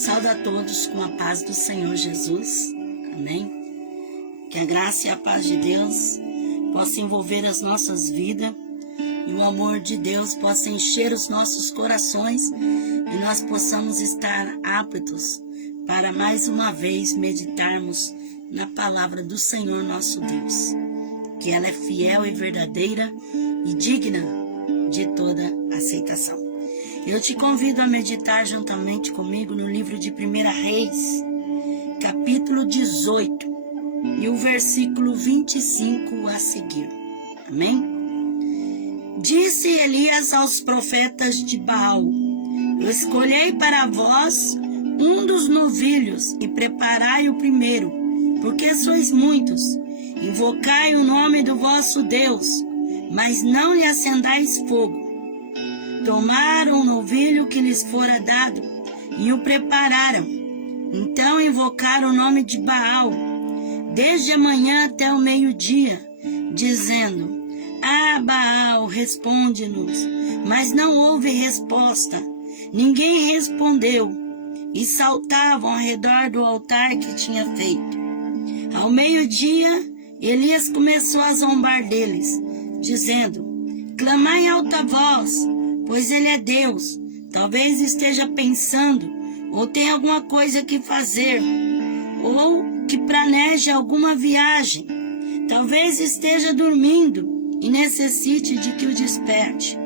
Saúdo a todos com a paz do Senhor Jesus. Amém? Que a graça e a paz de Deus possa envolver as nossas vidas e o amor de Deus possa encher os nossos corações e nós possamos estar aptos para mais uma vez meditarmos na palavra do Senhor nosso Deus, que ela é fiel e verdadeira e digna de toda aceitação. Eu te convido a meditar juntamente comigo no livro de 1 Reis, capítulo 18, e o versículo 25 a seguir. Amém? Disse Elias aos profetas de Baal: Eu escolhei para vós um dos novilhos e preparai o primeiro, porque sois muitos. Invocai o nome do vosso Deus, mas não lhe acendais fogo. Tomaram o novilho que lhes fora dado e o prepararam. Então invocaram o nome de Baal, desde a manhã até o meio-dia, dizendo: Ah, Baal, responde-nos. Mas não houve resposta. Ninguém respondeu. E saltavam ao redor do altar que tinha feito. Ao meio-dia, Elias começou a zombar deles, dizendo: Clamai em alta voz, pois ele é Deus. Talvez esteja pensando, ou tenha alguma coisa que fazer, ou que planeje alguma viagem. Talvez esteja dormindo e necessite de que o desperte.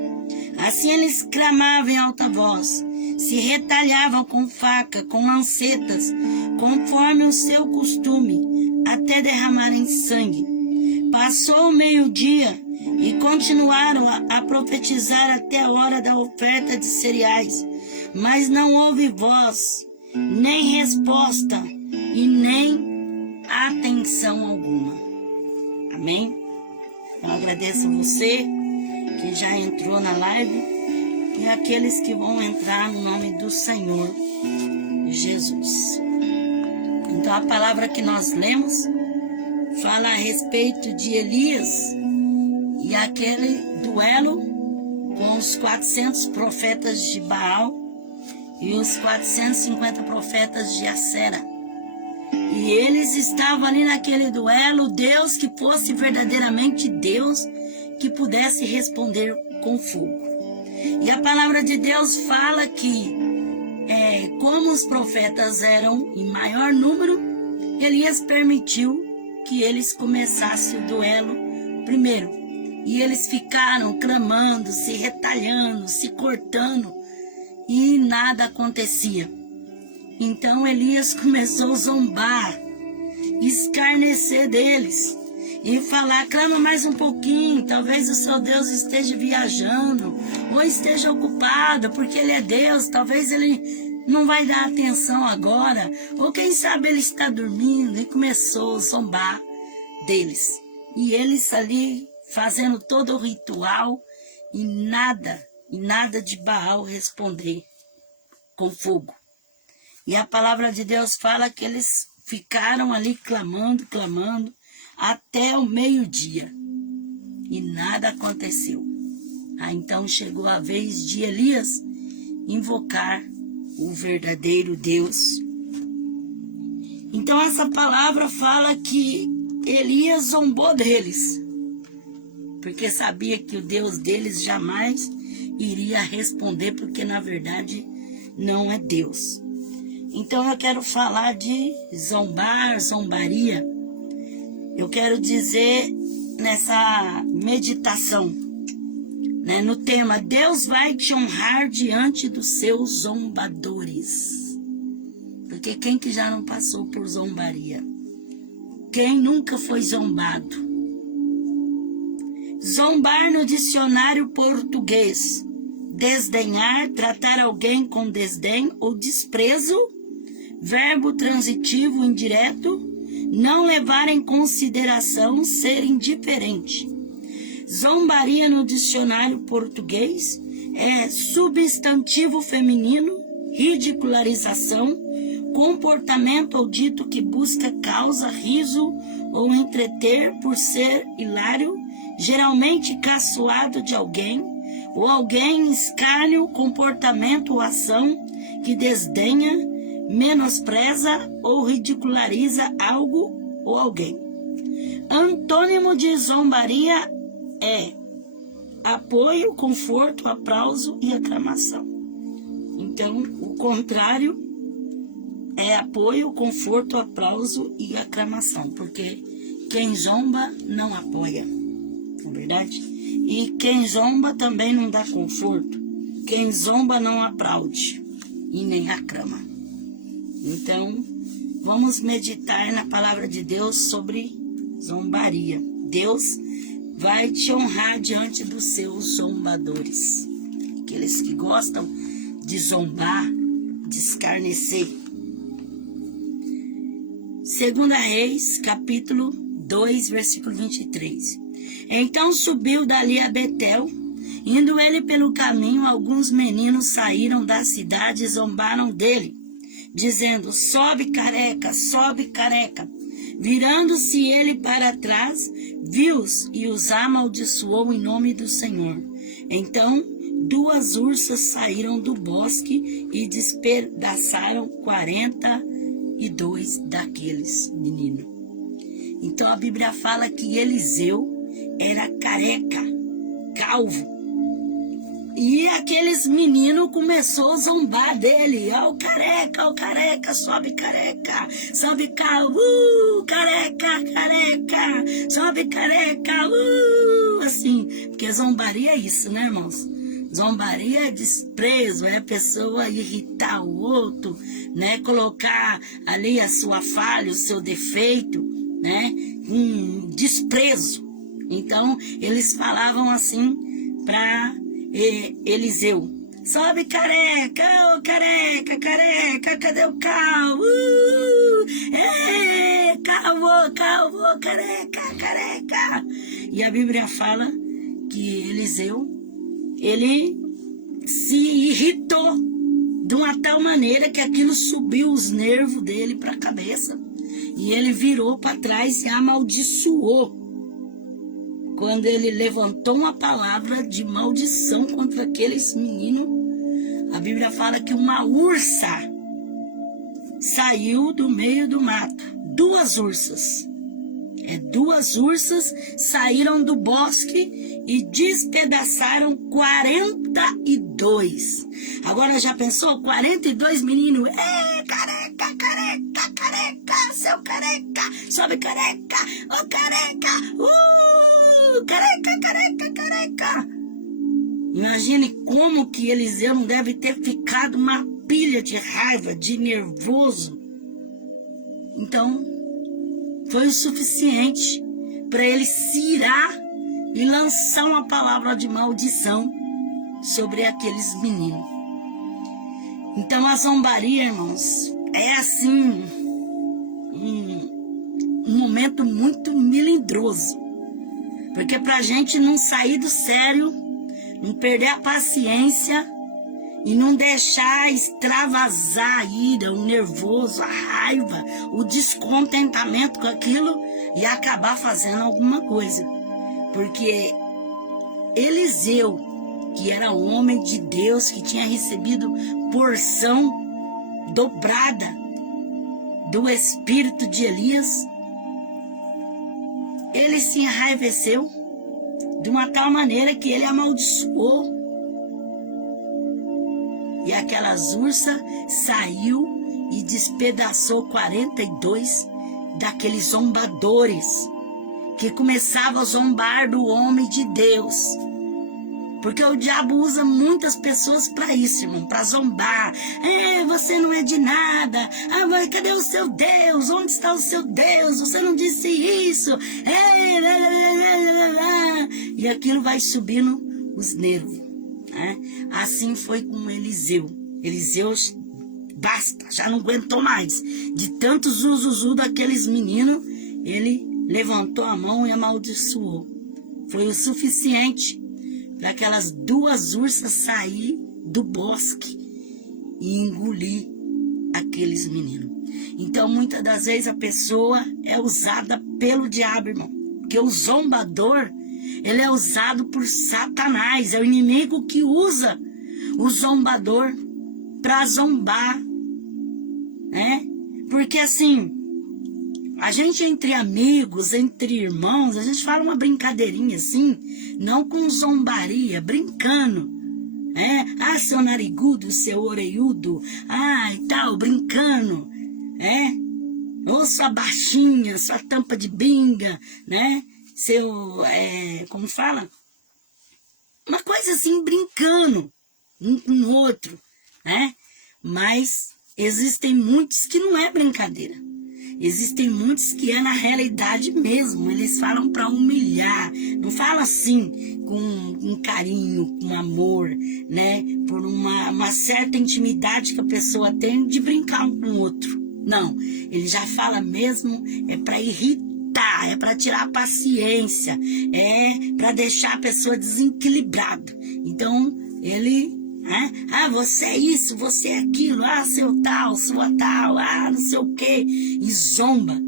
Assim eles clamavam em alta voz, se retalhavam com faca, com lancetas, conforme o seu costume, até derramarem sangue. Passou o meio-dia e continuaram a profetizar até a hora da oferta de cereais, mas não houve voz, nem resposta e nem atenção alguma. Amém? Eu agradeço você que já entrou na live e aqueles que vão entrar no nome do Senhor Jesus. Então a palavra que nós lemos fala a respeito de Elias e aquele duelo com os 400 profetas de Baal e os 450 profetas de Acera. E eles estavam ali naquele duelo, Deus que fosse verdadeiramente Deus, que pudesse responder com fogo. E a palavra de Deus fala que, como os profetas eram em maior número, Elias permitiu que eles começassem o duelo primeiro. E eles ficaram clamando, se retalhando, se cortando, e nada acontecia. Então Elias começou a zombar, escarnecer deles e falar: clama mais um pouquinho, talvez o seu Deus esteja viajando ou esteja ocupado, porque ele é Deus, talvez ele não vai dar atenção agora, ou quem sabe ele está dormindo. E começou a zombar deles. E eles ali fazendo todo o ritual e nada de Baal responder com fogo. E a palavra de Deus fala que eles ficaram ali clamando, até o meio-dia. E nada aconteceu. Então chegou a vez de Elias invocar o verdadeiro Deus. Então essa palavra fala que Elias zombou deles, porque sabia que o Deus deles jamais iria responder, porque na verdade não é Deus. Então eu quero falar de zombaria. Eu quero dizer nessa meditação, no tema: Deus vai te honrar diante dos seus zombadores. Porque quem que já não passou por zombaria? Quem nunca foi zombado? Zombar no dicionário português: desdenhar, tratar alguém com desdém ou desprezo. Verbo transitivo indireto: não levar em consideração, ser indiferente. Zombaria no dicionário português é substantivo feminino, ridicularização, comportamento ou dito que busca causa, riso ou entreter por ser hilário, geralmente caçoado de alguém, ou alguém escárnio, comportamento ou ação que desdenha, menospreza ou ridiculariza algo ou alguém. Antônimo de zombaria é apoio, conforto, aplauso e aclamação. Então, o contrário é apoio, conforto, aplauso e aclamação, porque quem zomba não apoia, não é verdade? E quem zomba também não dá conforto. Quem zomba não aplaude e nem aclama. Então, vamos meditar na palavra de Deus sobre zombaria. Deus vai te honrar diante dos seus zombadores, aqueles que gostam de zombar, de escarnecer. 2 Reis, capítulo 2, versículo 23. Então subiu dali a Betel. Indo ele pelo caminho, alguns meninos saíram da cidade e zombaram dele, dizendo: sobe, careca, sobe, careca. Virando-se ele para trás, viu-os e os amaldiçoou em nome do Senhor. Então 2 ursas saíram do bosque e despedaçaram 42 daqueles meninos. Então a Bíblia fala que Eliseu era careca, calvo. E aqueles meninos começaram a zombar dele. Ó o careca, sobe careca, sobe calvo, careca, careca, sobe careca, assim. Porque zombaria é isso, né, irmãos? Zombaria é desprezo, é a pessoa irritar o outro, né? Colocar ali a sua falha, o seu defeito, né? Desprezo. Então, eles falavam assim para Eliseu: sobe careca, ô careca, careca, cadê o calvo? Calvo, careca, careca. E a Bíblia fala que Eliseu, ele se irritou de uma tal maneira que aquilo subiu os nervos dele para a cabeça. E ele virou para trás e amaldiçoou. Quando ele levantou uma palavra de maldição contra aqueles meninos, a Bíblia fala que uma ursa saiu do meio do mato. 2 ursas. 2 ursas saíram do bosque e despedaçaram 42. Agora já pensou? 42 meninos. Careca, careca, careca, seu careca, sobe careca, ô careca, careca, careca, careca. Imagine como que Eliseu não deve ter ficado uma pilha de raiva, de nervoso. Então, foi o suficiente para ele se irar e lançar uma palavra de maldição sobre aqueles meninos. Então, a zombaria, irmãos, é assim, um momento muito melindroso. Porque pra gente não sair do sério, não perder a paciência e não deixar extravasar a ira, o nervoso, a raiva, o descontentamento com aquilo e acabar fazendo alguma coisa. Porque Eliseu, que era homem de Deus, que tinha recebido porção dobrada do espírito de Elias, ele se enraiveceu de uma tal maneira que ele amaldiçoou. E aquelas ursas saiu e despedaçou 42 daqueles zombadores que começavam a zombar do homem de Deus. Porque o diabo usa muitas pessoas para isso, irmão, para zombar. Você não é de nada. Mas cadê o seu Deus? Onde está o seu Deus? Você não disse isso. E aquilo vai subindo os nervos. Né? Assim foi com Eliseu. Eliseu, basta, já não aguentou mais. De tantos zuzuzu daqueles meninos, ele levantou a mão e amaldiçoou. Foi o suficiente para aquelas 2 ursas sair do bosque e engolir aqueles meninos. Então, muitas das vezes a pessoa é usada pelo diabo, irmão. Porque o zombador, ele é usado por Satanás. É o inimigo que usa o zombador para zombar Porque assim, a gente entre amigos, entre irmãos, a gente fala uma brincadeirinha assim, não com zombaria, brincando. Ah, seu narigudo, seu orelhudo, e tal, brincando, ou sua baixinha, sua tampa de binga, né? Seu, como fala? Uma coisa assim, brincando um com o outro, né? Mas existem muitos que não é brincadeira. Existem muitos que é na realidade mesmo. Eles falam para humilhar. Não fala assim com carinho, com amor, né? Por uma certa intimidade que a pessoa tem de brincar um com o outro. Não, ele já fala mesmo, é para irritar, é para tirar a paciência, é para deixar a pessoa desequilibrada. Então, ele... você é isso, você é aquilo, seu tal, sua tal, não sei o que, e zomba.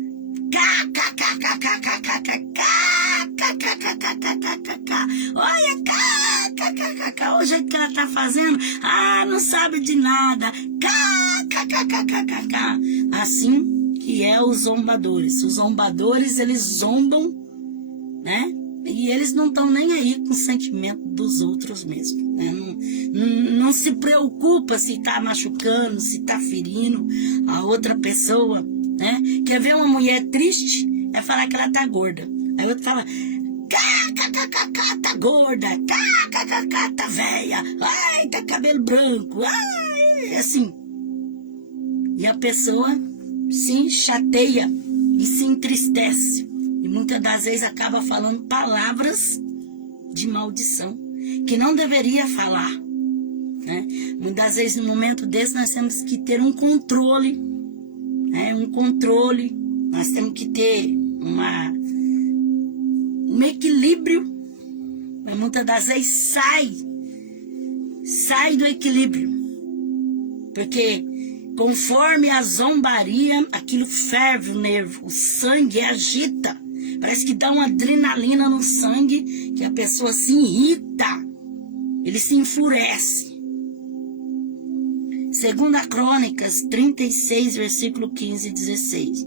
Olha, olha o jeito que ela tá fazendo, não sabe de nada, assim que é os zombadores. Os zombadores, eles zombam, né? E eles não estão nem aí com o sentimento dos outros mesmo, né? Não se preocupa se está machucando, se está ferindo a outra pessoa, né? Quer ver uma mulher triste? É falar que ela tá gorda. Aí outro fala, tá gorda, tá velha, tá cabelo branco, assim. E a pessoa se chateia e se entristece. E muitas das vezes acaba falando palavras de maldição, que não deveria falar, né? Muitas das vezes, no momento desse, nós temos que ter um controle, né? Nós temos que ter um equilíbrio, mas muitas das vezes sai do equilíbrio, porque conforme a zombaria, aquilo ferve o nervo, o sangue agita. Parece que dá uma adrenalina no sangue, que a pessoa se irrita, ele se enfurece. 2 Crônicas 36, versículo 15 e 16.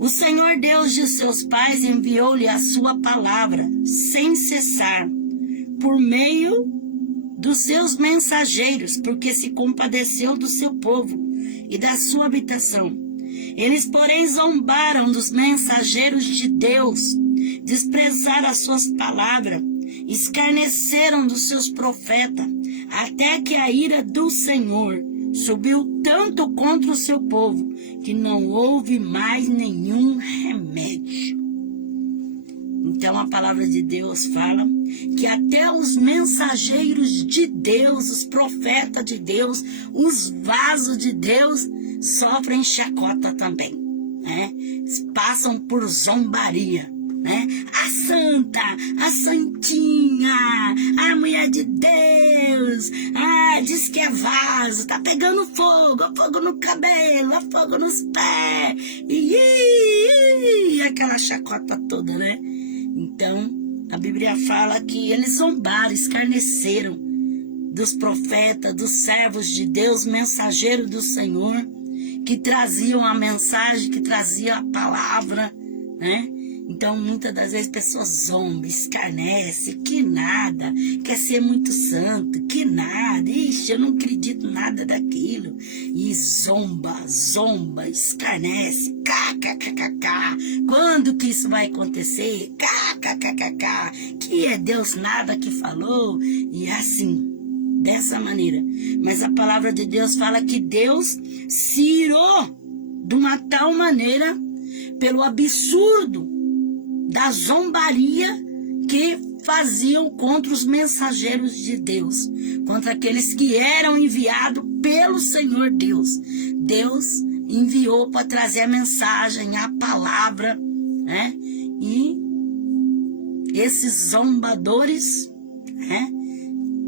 O Senhor Deus de seus pais enviou-lhe a sua palavra, sem cessar, por meio dos seus mensageiros, porque se compadeceu do seu povo e da sua habitação. Eles, porém, zombaram dos mensageiros de Deus, desprezaram as suas palavras, escarneceram dos seus profetas, até que a ira do Senhor subiu tanto contra o seu povo, que não houve mais nenhum remédio. Então a palavra de Deus fala que até os mensageiros de Deus, os profetas de Deus, os vasos de Deus, sofrem chacota também, né? Passam por zombaria, né? A santa, a santinha, a mulher de Deus, diz que é vaso, tá pegando fogo no cabelo, fogo nos pés, e aquela chacota toda, né? Então, a Bíblia fala que eles zombaram, escarneceram dos profetas, dos servos de Deus, mensageiros do Senhor, que traziam a mensagem, que traziam a palavra, né? Então, muitas das vezes, pessoas zombam, escarnecem, que nada, quer ser muito santo, que nada, ixi, eu não acredito nada daquilo. E zomba, escarnece, quando que isso vai acontecer? Que é Deus nada que falou, e assim, dessa maneira. Mas a palavra de Deus fala que Deus se irou de uma tal maneira pelo absurdo da zombaria que faziam contra os mensageiros de Deus, contra aqueles que eram enviados pelo Senhor Deus. Deus enviou para trazer a mensagem, a palavra, né? E esses zombadores, né?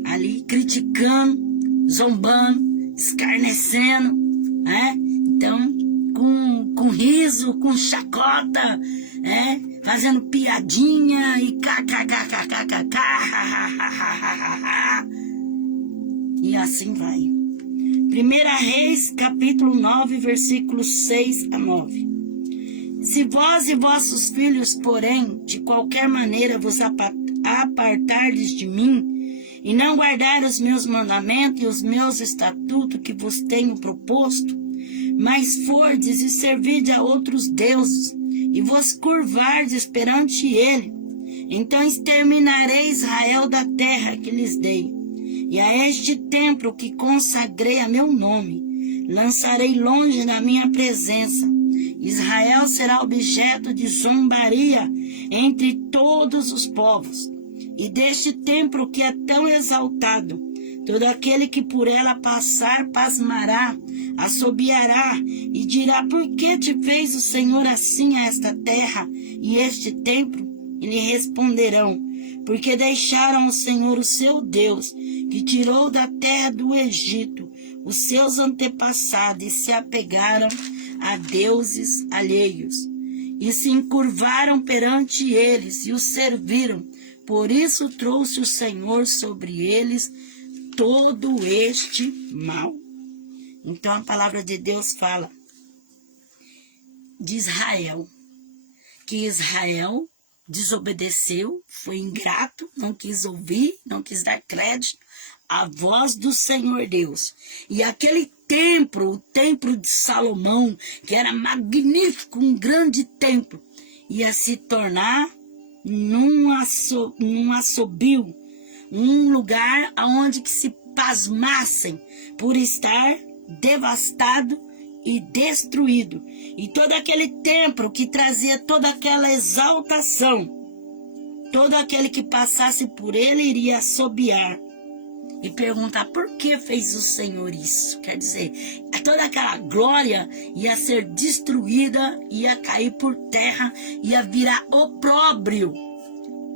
Ali criticando, zombando, escarnecendo, né? Então, com riso, com chacota, né? Fazendo piadinha e e assim vai. 1 Reis, capítulo 9, versículos 6 a 9. Se vós e vossos filhos, porém, de qualquer maneira vos apartardes de mim, e não guardar os meus mandamentos e os meus estatutos que vos tenho proposto, mas fordes e servirdes a outros deuses, e vos curvardes perante ele, então exterminarei Israel da terra que lhes dei, e a este templo que consagrei a meu nome, lançarei longe da minha presença. Israel será objeto de zombaria entre todos os povos. E deste templo que é tão exaltado, todo aquele que por ela passar pasmará, assobiará e dirá: por que te fez o Senhor assim a esta terra e este templo? E lhe responderão: porque deixaram o Senhor, o seu Deus, que tirou da terra do Egito os seus antepassados, e se apegaram a deuses alheios, e se encurvaram perante eles, e os serviram. Por isso trouxe o Senhor sobre eles todo este mal. Então a palavra de Deus fala de Israel, que Israel desobedeceu, foi ingrato, não quis ouvir, não quis dar crédito à voz do Senhor Deus. E aquele templo, o templo de Salomão, que era magnífico, um grande templo, ia se tornar num assobio, um lugar onde que se pasmassem por estar devastado e destruído. E todo aquele templo que trazia toda aquela exaltação, todo aquele que passasse por ele iria assobiar e perguntar: por que fez o Senhor isso? Quer dizer, toda aquela glória ia ser destruída, ia cair por terra, ia virar opróbrio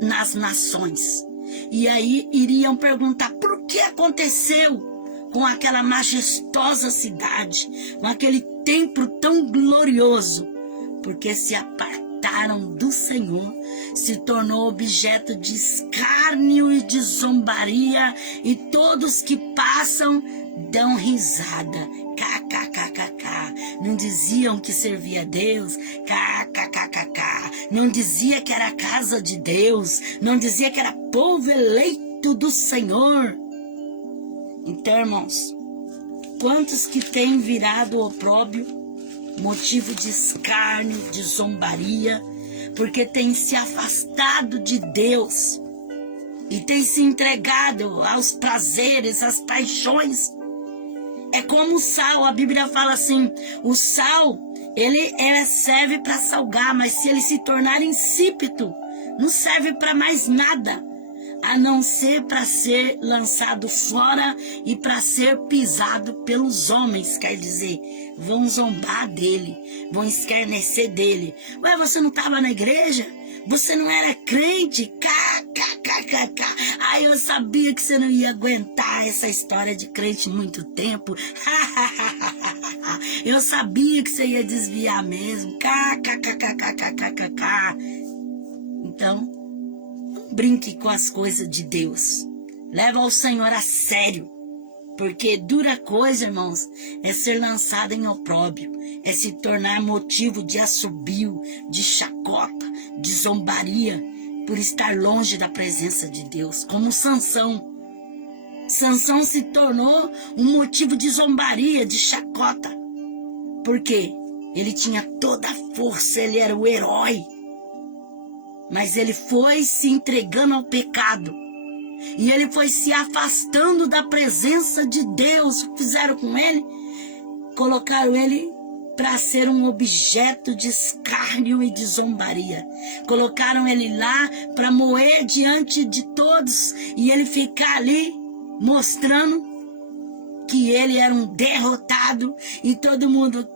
nas nações. E aí iriam perguntar: por que aconteceu com aquela majestosa cidade, com aquele templo tão glorioso? Porque se apartaram do Senhor, se tornou objeto de escárnio e de zombaria, e todos que passam dão risada. KKKKK. Não diziam que servia a Deus. KKKKK. Não dizia que era a casa de Deus. Não dizia que era povo eleito do Senhor. Então, irmãos, quantos que têm virado opróbrio, motivo de escárnio, de zombaria, porque têm se afastado de Deus e têm se entregado aos prazeres, às paixões. É como o sal, a Bíblia fala assim: o sal, ele serve para salgar, mas se ele se tornar insípido, não serve para mais nada, a não ser para ser lançado fora e para ser pisado pelos homens. Quer dizer, vão zombar dele, vão escarnecer dele. Ué, você não estava na igreja? Você não era crente? KKKKK. Ai, eu sabia que você não ia aguentar essa história de crente muito tempo. Eu sabia que você ia desviar mesmo. KKKKKKK. Então, não brinque com as coisas de Deus. Leva o Senhor a sério. Porque dura coisa, irmãos, é ser lançado em opróbrio, é se tornar motivo de assobio, de chacota, de zombaria, por estar longe da presença de Deus, como Sansão. Sansão se tornou um motivo de zombaria, de chacota, porque ele tinha toda a força, ele era o herói, mas ele foi se entregando ao pecado. E ele foi se afastando da presença de Deus. O que fizeram com ele? Colocaram ele para ser um objeto de escárnio e de zombaria. Colocaram ele lá para moer diante de todos e ele ficar ali mostrando que ele era um derrotado e todo mundo...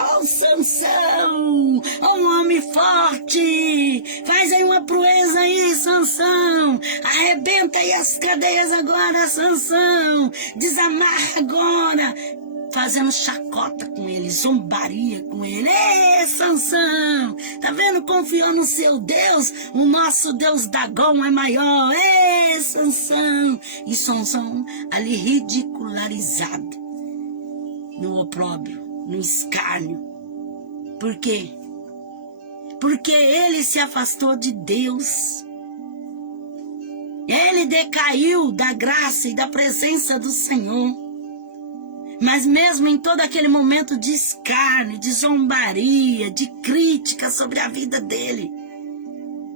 Ó, Sansão, ó, um homem forte, faz aí uma proeza aí, Sansão, arrebenta aí as cadeias agora, Sansão, desamarra agora. fazendo chacota com ele, zombaria com ele. Ê, Sansão, tá vendo? Confiou no seu Deus, o nosso Deus Dagon é maior. Ê, Sansão. E Sansão ali ridicularizado, no opróbrio, no escárnio. Por quê? Porque ele se afastou de Deus. Ele decaiu da graça e da presença do Senhor. Mas mesmo em todo aquele momento de escárnio, de zombaria, de crítica sobre a vida dele,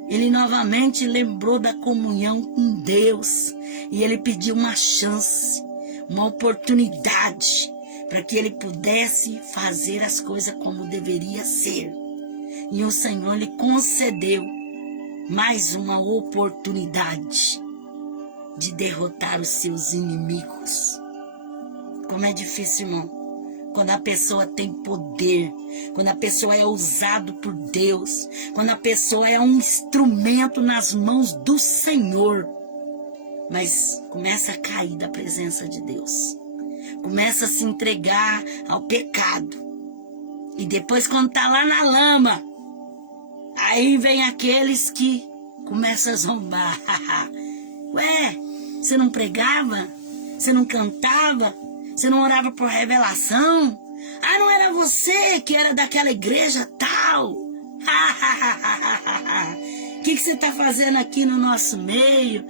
ele novamente lembrou da comunhão com Deus. E ele pediu uma chance, uma oportunidade, para que ele pudesse fazer as coisas como deveria ser. E o Senhor lhe concedeu mais uma oportunidade de derrotar os seus inimigos. Como é difícil, irmão, quando a pessoa tem poder, quando a pessoa é usada por Deus, quando a pessoa é um instrumento nas mãos do Senhor, mas começa a cair da presença de Deus, começa a se entregar ao pecado, e depois quando está lá na lama, aí vem aqueles que começam a zombar. Ué, você não pregava? Você não cantava? Você não orava por revelação? Ah, não era você que era daquela igreja tal? O que você está fazendo aqui no nosso meio?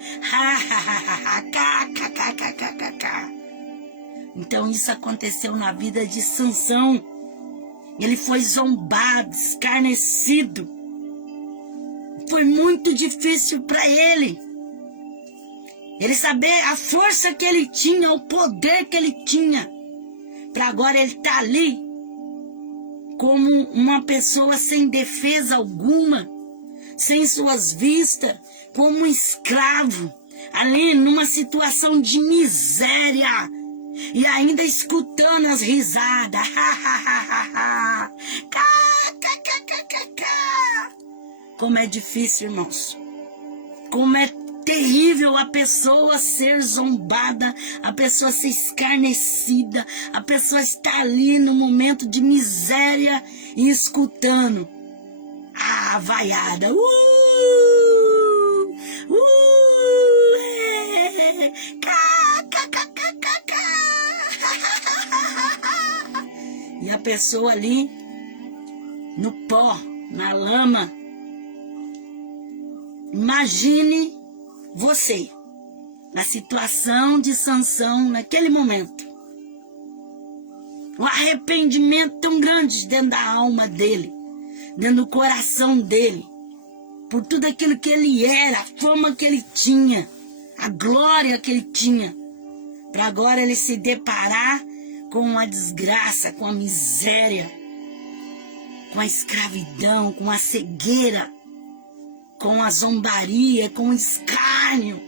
Então isso aconteceu na vida de Sansão. Ele foi zombado, escarnecido. Foi muito difícil para ele. Ele saber a força que ele tinha, o poder que ele tinha. Para agora ele estar ali como uma pessoa sem defesa alguma, sem suas vistas, como um escravo, ali numa situação de miséria. E ainda escutando as risadas. Como é difícil, irmãos. Como é terrível a pessoa ser zombada, a pessoa ser escarnecida, a pessoa estar ali no momento de miséria e escutando a vaiada. E a pessoa ali no pó, na lama. Imagine você na situação de Sansão naquele momento. Um arrependimento tão grande dentro da alma dele, dentro do coração dele, por tudo aquilo que ele era, a fama que ele tinha, a glória que ele tinha, para agora ele se deparar com a desgraça, com a miséria, com a escravidão, com a cegueira, com a zombaria, com o escárnio,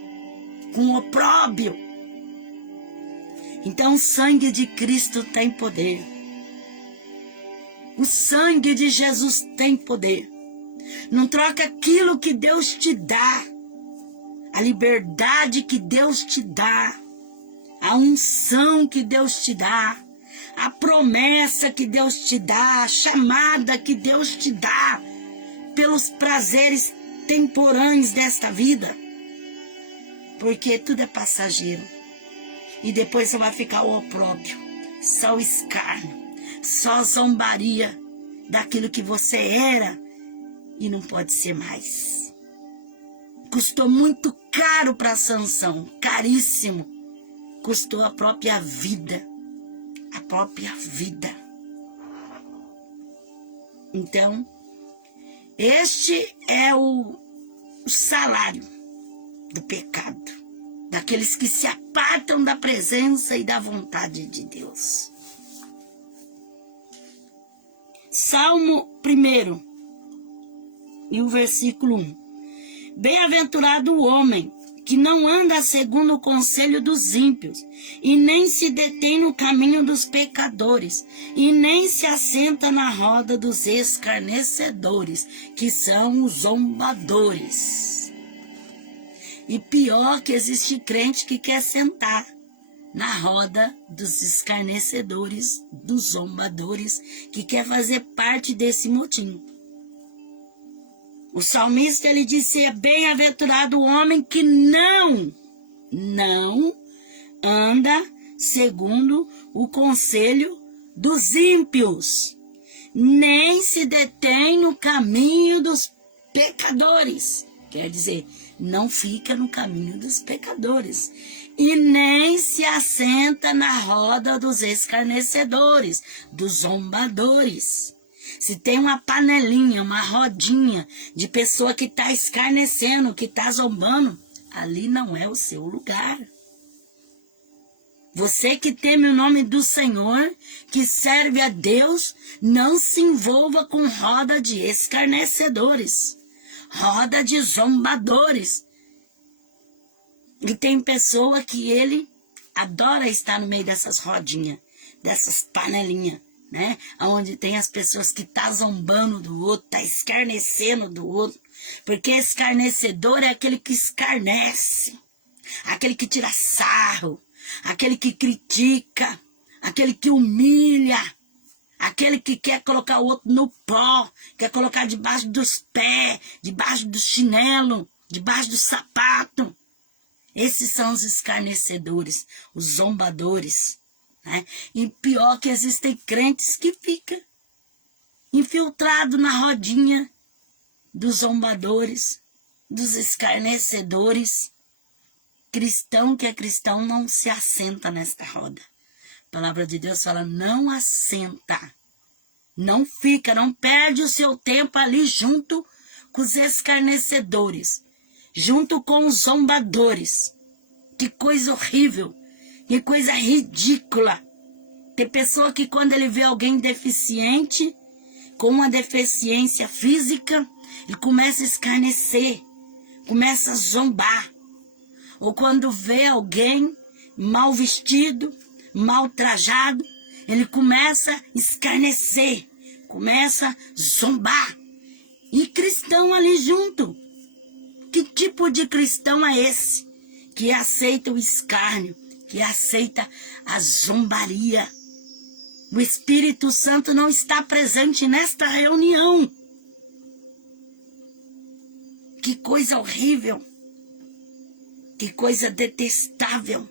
com o opróbrio. Então o sangue de Cristo tem poder. O sangue de Jesus tem poder. Não troca aquilo que Deus te dá, a liberdade que Deus te dá, a unção que Deus te dá, a promessa que Deus te dá, a chamada que Deus te dá, pelos prazeres temporâneos desta vida, porque tudo é passageiro, e depois você vai ficar o opróbrio, só o escárnio, só a zombaria daquilo que você era e não pode ser mais. Custou muito caro para Sansão, caríssimo, custou a própria vida, a própria vida. Então, este é o salário do pecado, daqueles que se apartam da presença e da vontade de Deus. Salmo 1, e o versículo 1. Bem-aventurado o homem que não anda segundo o conselho dos ímpios, e nem se detém no caminho dos pecadores, e nem se assenta na roda dos escarnecedores, que são os zombadores. E pior que existe crente que quer sentar na roda dos escarnecedores, dos zombadores, que quer fazer parte desse motim. O salmista, ele disse: é bem-aventurado o homem que não anda segundo o conselho dos ímpios, nem se detém no caminho dos pecadores. Quer dizer, não fica no caminho dos pecadores. E nem se assenta na roda dos escarnecedores, dos zombadores. Se tem uma panelinha, uma rodinha de pessoa que está escarnecendo, que está zombando, ali não é o seu lugar. Você que teme o nome do Senhor, que serve a Deus, não se envolva com roda de escarnecedores, roda de zombadores. E tem pessoa que ele adora estar no meio dessas rodinhas, dessas panelinhas, né? Onde tem as pessoas que tá zombando do outro, tá escarnecendo do outro. Porque escarnecedor é aquele que escarnece, aquele que tira sarro, aquele que critica, aquele que humilha, aquele que quer colocar o outro no pó, quer colocar debaixo dos pés, debaixo do chinelo, debaixo do sapato. Esses são os escarnecedores, os zombadores, né? E pior que existem crentes que ficam infiltrados na rodinha dos zombadores, dos escarnecedores. Cristão que é cristão não se assenta nesta roda. A palavra de Deus fala: não assenta, não fica, não perde o seu tempo ali junto com os escarnecedores, junto com os zombadores. Que coisa horrível, que coisa ridícula. Tem pessoa que quando ele vê alguém deficiente, com uma deficiência física, ele começa a escarnecer, começa a zombar. Ou quando vê alguém mal vestido, mal trajado, ele começa a escarnecer, começa a zombar. E cristão ali junto. Que tipo de cristão é esse? Que aceita o escárnio, que aceita a zombaria. O Espírito Santo não está presente nesta reunião. Que coisa horrível. Que coisa detestável.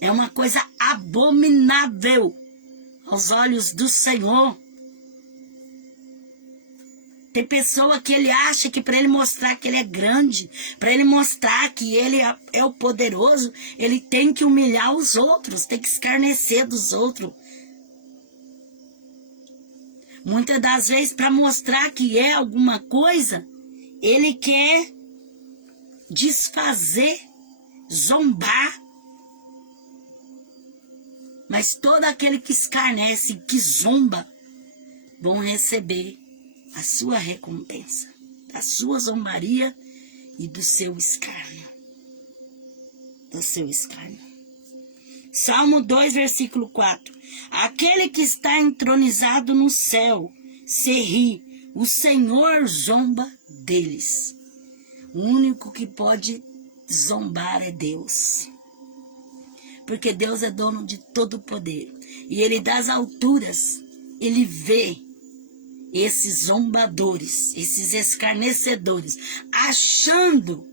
É uma coisa abominável aos olhos do Senhor. Tem pessoa que ele acha que para ele mostrar que ele é grande, para ele mostrar que ele é o poderoso, ele tem que humilhar os outros, tem que escarnecer dos outros. Muitas das vezes, para mostrar que é alguma coisa, ele quer desfazer, zombar. Mas todo aquele que escarnece, que zomba, vão receber a sua recompensa, da sua zombaria e do seu escárnio. Do seu escárnio. Salmo 2, versículo 4. Aquele que está entronizado no céu se ri, o Senhor zomba deles. O único que pode zombar é Deus. Porque Deus é dono de todo o poder. E Ele das alturas, Ele vê esses zombadores, esses escarnecedores, achando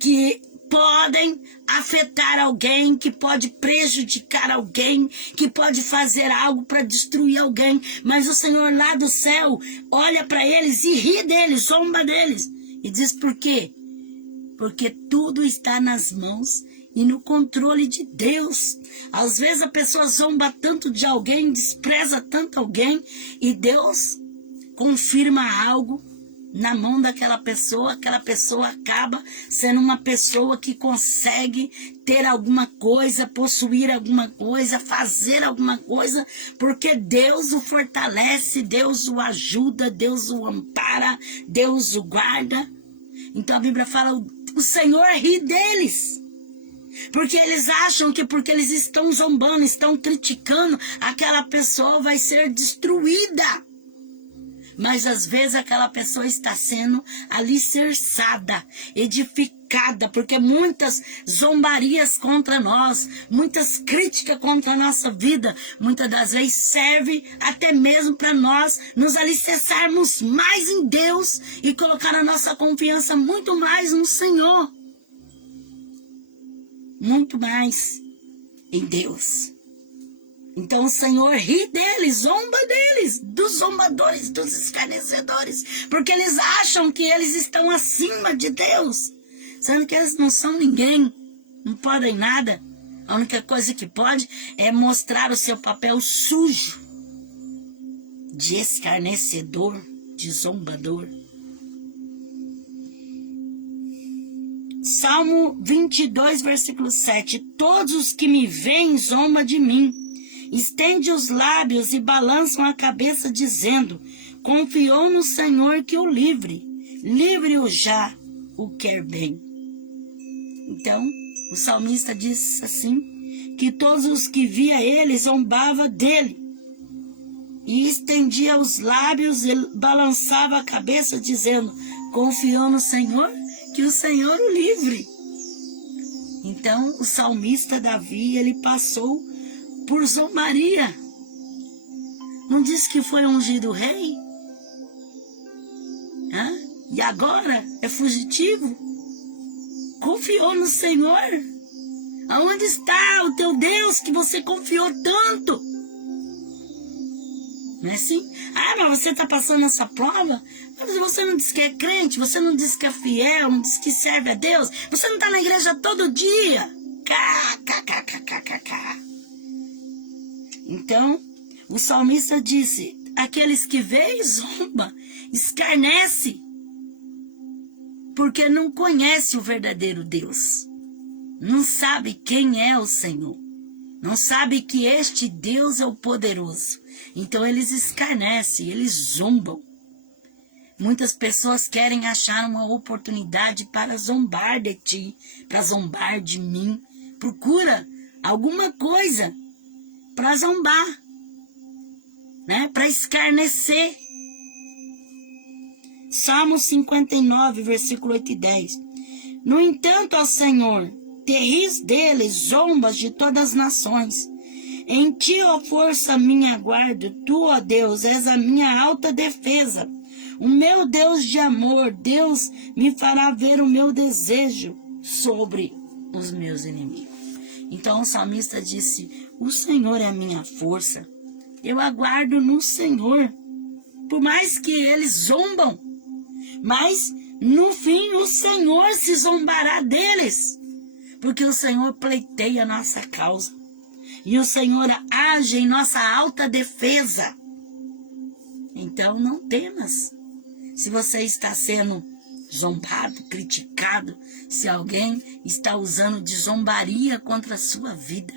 que podem afetar alguém, que pode prejudicar alguém, que pode fazer algo para destruir alguém. Mas o Senhor lá do céu olha para eles e ri deles, zomba deles. E diz por quê? Porque tudo está nas mãos e no controle de Deus. Às vezes a pessoa zomba tanto de alguém, despreza tanto alguém, e Deus confirma algo na mão daquela pessoa. Aquela pessoa acaba sendo uma pessoa que consegue ter alguma coisa, possuir alguma coisa, fazer alguma coisa, porque Deus o fortalece, Deus o ajuda, Deus o ampara, Deus o guarda. Então a Bíblia fala: o Senhor ri deles. Porque eles acham que porque eles estão zombando, estão criticando, aquela pessoa vai ser destruída. Mas às vezes aquela pessoa está sendo alicerçada, edificada criticada, porque muitas zombarias contra nós, muitas críticas contra a nossa vida, muitas das vezes serve até mesmo para nós nos alicerçarmos mais em Deus e colocar a nossa confiança muito mais no Senhor. Muito mais em Deus. Então o Senhor ri deles, zomba deles, dos zombadores, dos escarnecedores, porque eles acham que eles estão acima de Deus, sendo que eles não são ninguém, não podem nada. A única coisa que pode é mostrar o seu papel sujo de escarnecedor, de zombador. Salmo 22, versículo 7. Todos os que me veem zombam de mim. Estende os lábios e balançam a cabeça, dizendo: confiou no Senhor que o livre. Livre-o já, o quer bem. Então, o salmista diz assim, que todos os que via ele zombavam dele. E estendia os lábios e balançava a cabeça, dizendo: confiou no Senhor, que o Senhor o livre. Então, o salmista Davi, ele passou por zombaria. Não disse que foi ungido rei? E agora é fugitivo? Confiou no Senhor? Aonde está o teu Deus que você confiou tanto? Não é assim? Mas você está passando essa prova? Mas você não diz que é crente, você não diz que é fiel, não diz que serve a Deus, você não está na igreja todo dia. Então, o salmista disse: aqueles que veem zomba, escarnece, porque não conhece o verdadeiro Deus, não sabe quem é o Senhor, não sabe que este Deus é o poderoso. Então eles escarnecem, eles zombam. Muitas pessoas querem achar uma oportunidade para zombar de ti, para zombar de mim. Procura alguma coisa para zombar, né? Para escarnecer. Salmo 59, versículo 8 e 10. No entanto, ó Senhor, te ris deles, zombas de todas as nações. Em ti, ó força minha, aguardo. Tu, ó Deus, és a minha alta defesa. O meu Deus de amor, Deus me fará ver o meu desejo sobre os meus inimigos. Então o salmista disse: o Senhor é a minha força. Eu aguardo no Senhor. Por mais que eles zombam, mas no fim o Senhor se zombará deles. Porque o Senhor pleiteia a nossa causa. E o Senhor age em nossa alta defesa. Então não temas. Se você está sendo zombado, criticado, se alguém está usando de zombaria contra a sua vida,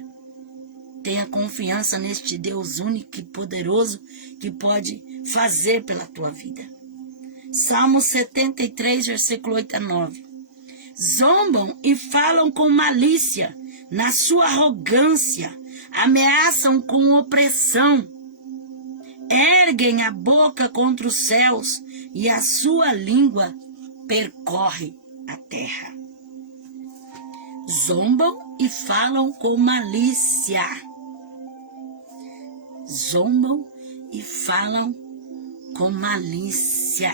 tenha confiança neste Deus único e poderoso que pode fazer pela tua vida. Salmo 73, versículo 8 a 9. Zombam e falam com malícia, na sua arrogância, ameaçam com opressão, erguem a boca contra os céus e a sua língua percorre a terra. Zombam e falam com malícia. Zombam e falam com malícia.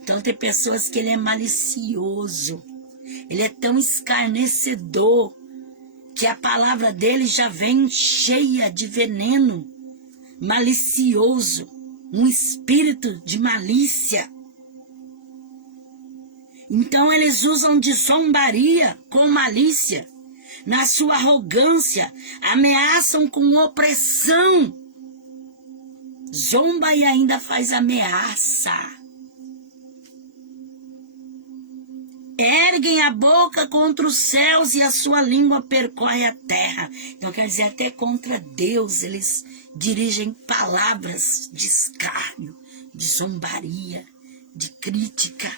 Então tem pessoas que ele é malicioso, ele é tão escarnecedor, que a palavra dele já vem cheia de veneno, malicioso, um espírito de malícia. Então eles usam de zombaria com malícia, na sua arrogância, ameaçam com opressão, zomba e ainda faz ameaça. Erguem a boca contra os céus e a sua língua percorre a terra. Então quer dizer, até contra Deus eles dirigem palavras de escárnio, de zombaria, de crítica.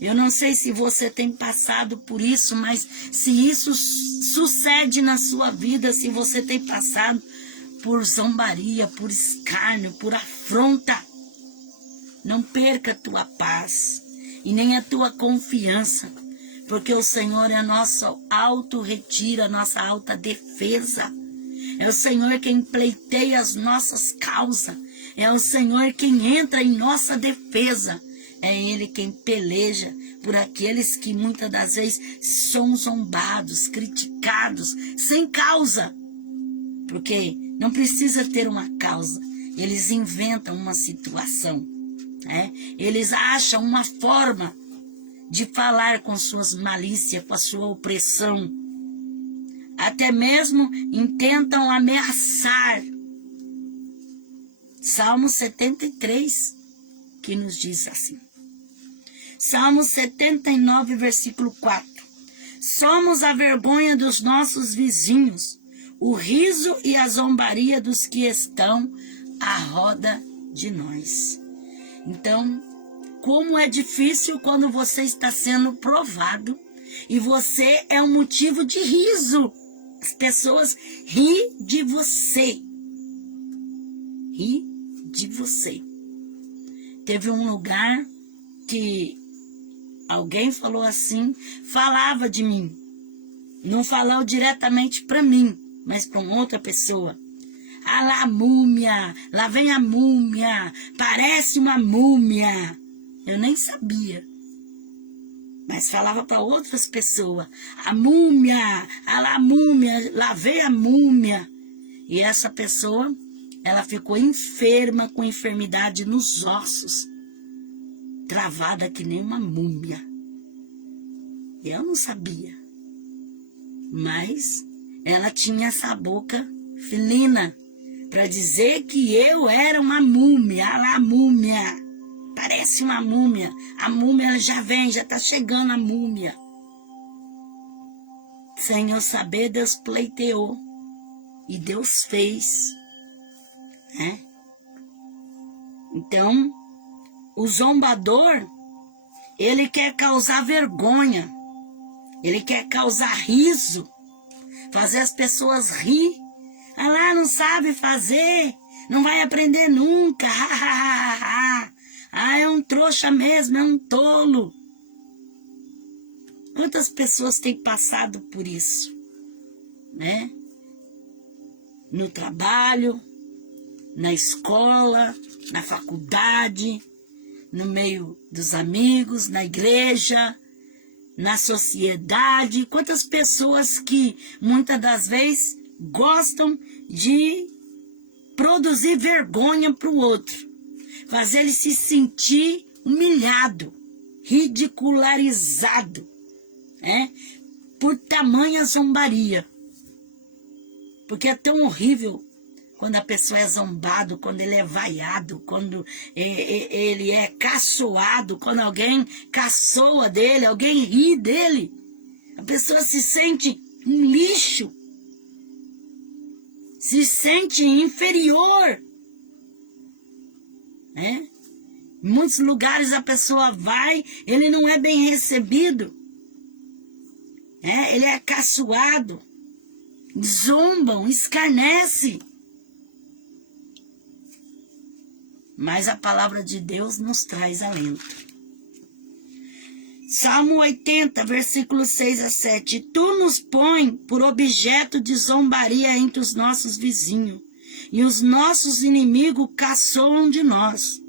Eu não sei se você tem passado por isso, mas se isso sucede na sua vida, se você tem passado por zombaria, por escárnio, por afronta, não perca a tua paz. e nem a tua confiança, porque o Senhor é nosso alto retiro, a nossa alta defesa. É o Senhor quem pleiteia as nossas causas. É o Senhor quem entra em nossa defesa. É Ele quem peleja por aqueles que muitas das vezes são zombados, criticados, sem causa. Porque não precisa ter uma causa. Eles inventam uma situação. Eles acham uma forma de falar com suas malícias, com a sua opressão. Até mesmo intentam ameaçar. Salmo 73, que nos diz assim. Salmo 79, versículo 4. Somos a vergonha dos nossos vizinhos, o riso e a zombaria dos que estão à roda de nós. Então, como é difícil quando você está sendo provado e você é um motivo de riso. As pessoas riem de você. Riem de você. Teve um lugar que alguém falou assim, falava de mim. Não falou diretamente para mim, mas para outra pessoa. Ah lá, múmia, lá vem a múmia, parece uma múmia. Eu nem sabia. Mas falava para outras pessoas, a múmia, ah lá a múmia, lá veio a múmia. E essa pessoa, ela ficou enferma, com enfermidade nos ossos, travada que nem uma múmia. Eu não sabia, mas ela tinha essa boca felina para dizer que eu era uma múmia, ah lá a múmia. Parece uma múmia. A múmia já vem, já está chegando a múmia. Sem eu saber, Deus pleiteou. E Deus fez. Então, o zombador, ele quer causar vergonha. Ele quer causar riso. Fazer as pessoas rir. Ah lá, não sabe fazer. Não vai aprender nunca. Ah, é um trouxa mesmo, é um tolo. Quantas pessoas têm passado por isso, No trabalho, na escola, na faculdade, no meio dos amigos, na igreja, na sociedade. Quantas pessoas que muitas das vezes gostam de produzir vergonha para o outro. Fazer ele se sentir humilhado, ridicularizado, por tamanha zombaria. Porque é tão horrível quando a pessoa é zombado, quando ele é vaiado, quando ele é caçoado, quando alguém caçoa dele, alguém ri dele. A pessoa se sente um lixo, se sente inferior. Em muitos lugares a pessoa vai, ele não é bem recebido. Ele é caçoado, zombam, escarnece. Mas a palavra de Deus nos traz alento. Salmo 80, versículos 6 a 7. Tu nos põe por objeto de zombaria entre os nossos vizinhos, e os nossos inimigos caçoam de nós.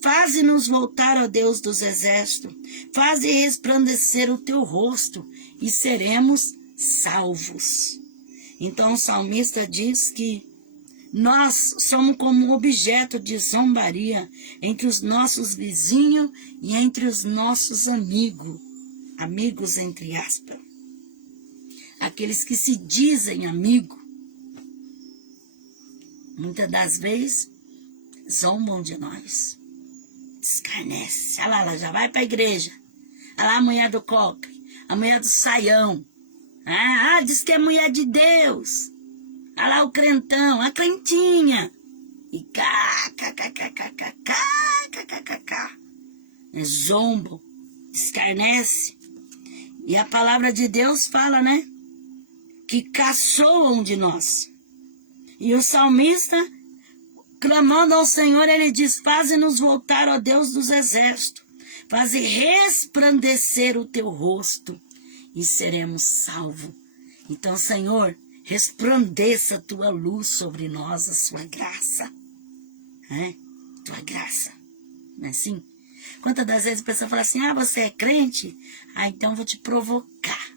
Faze-nos voltar, ó Deus dos exércitos, faze resplandecer o teu rosto, e seremos salvos. Então o salmista diz que nós somos como objeto de zombaria entre os nossos vizinhos e entre os nossos amigos. Amigos entre aspas. Aqueles que se dizem amigos. Muitas das vezes zombam de nós. Escarnece. Olha lá, ela já vai para a igreja. Olha lá a mulher do coque, a mulher do saião. Diz que é mulher de Deus. Olha lá o crentão, a crentinha. E zombam, escarnece. E a palavra de Deus fala, que caçoam de nós. E o salmista, clamando ao Senhor, ele diz, faze-nos voltar, ó Deus dos exércitos. Faze resplandecer o teu rosto e seremos salvos. Então, Senhor, resplandeça a tua luz sobre nós, a sua graça. Tua graça. Não é assim? Quantas das vezes a pessoa fala assim, você é crente? Então eu vou te provocar,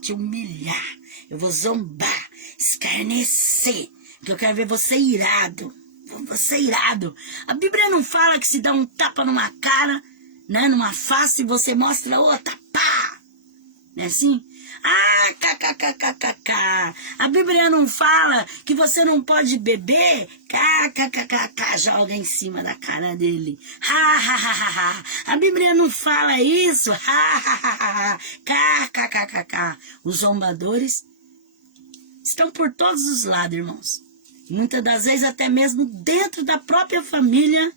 te humilhar, eu vou zombar, escarnecer, porque eu quero ver você irado. Você é irado. A Bíblia não fala que se dá um tapa numa cara, né, numa face, e você mostra a outra, pá! Não é assim? kkkk. A Bíblia não fala que você não pode beber, kkkk, joga em cima da cara dele. A Bíblia não fala isso, kkkk. Os zombadores estão por todos os lados, irmãos. Muitas das vezes, até mesmo dentro da própria família,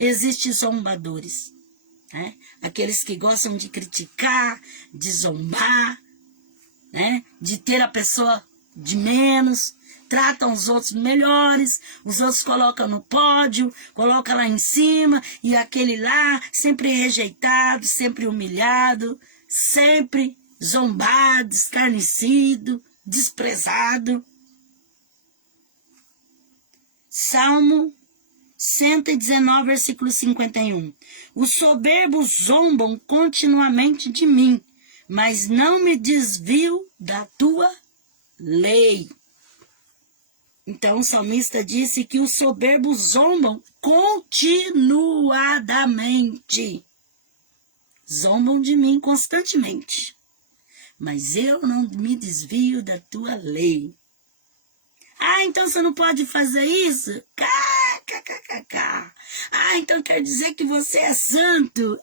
existem zombadores. Né? Aqueles que gostam de criticar, de zombar, né? De ter a pessoa de menos, tratam os outros melhores, os outros colocam no pódio, colocam lá em cima, e aquele lá sempre rejeitado, sempre humilhado, sempre zombado, escarnecido, desprezado. Salmo 119, versículo 51. Os soberbos zombam continuamente de mim, mas não me desvio da tua lei. Então o salmista disse que os soberbos zombam continuadamente. Zombam de mim constantemente, mas eu não me desvio da tua lei. Então você não pode fazer isso? Kkkk. Então quer dizer que você é santo?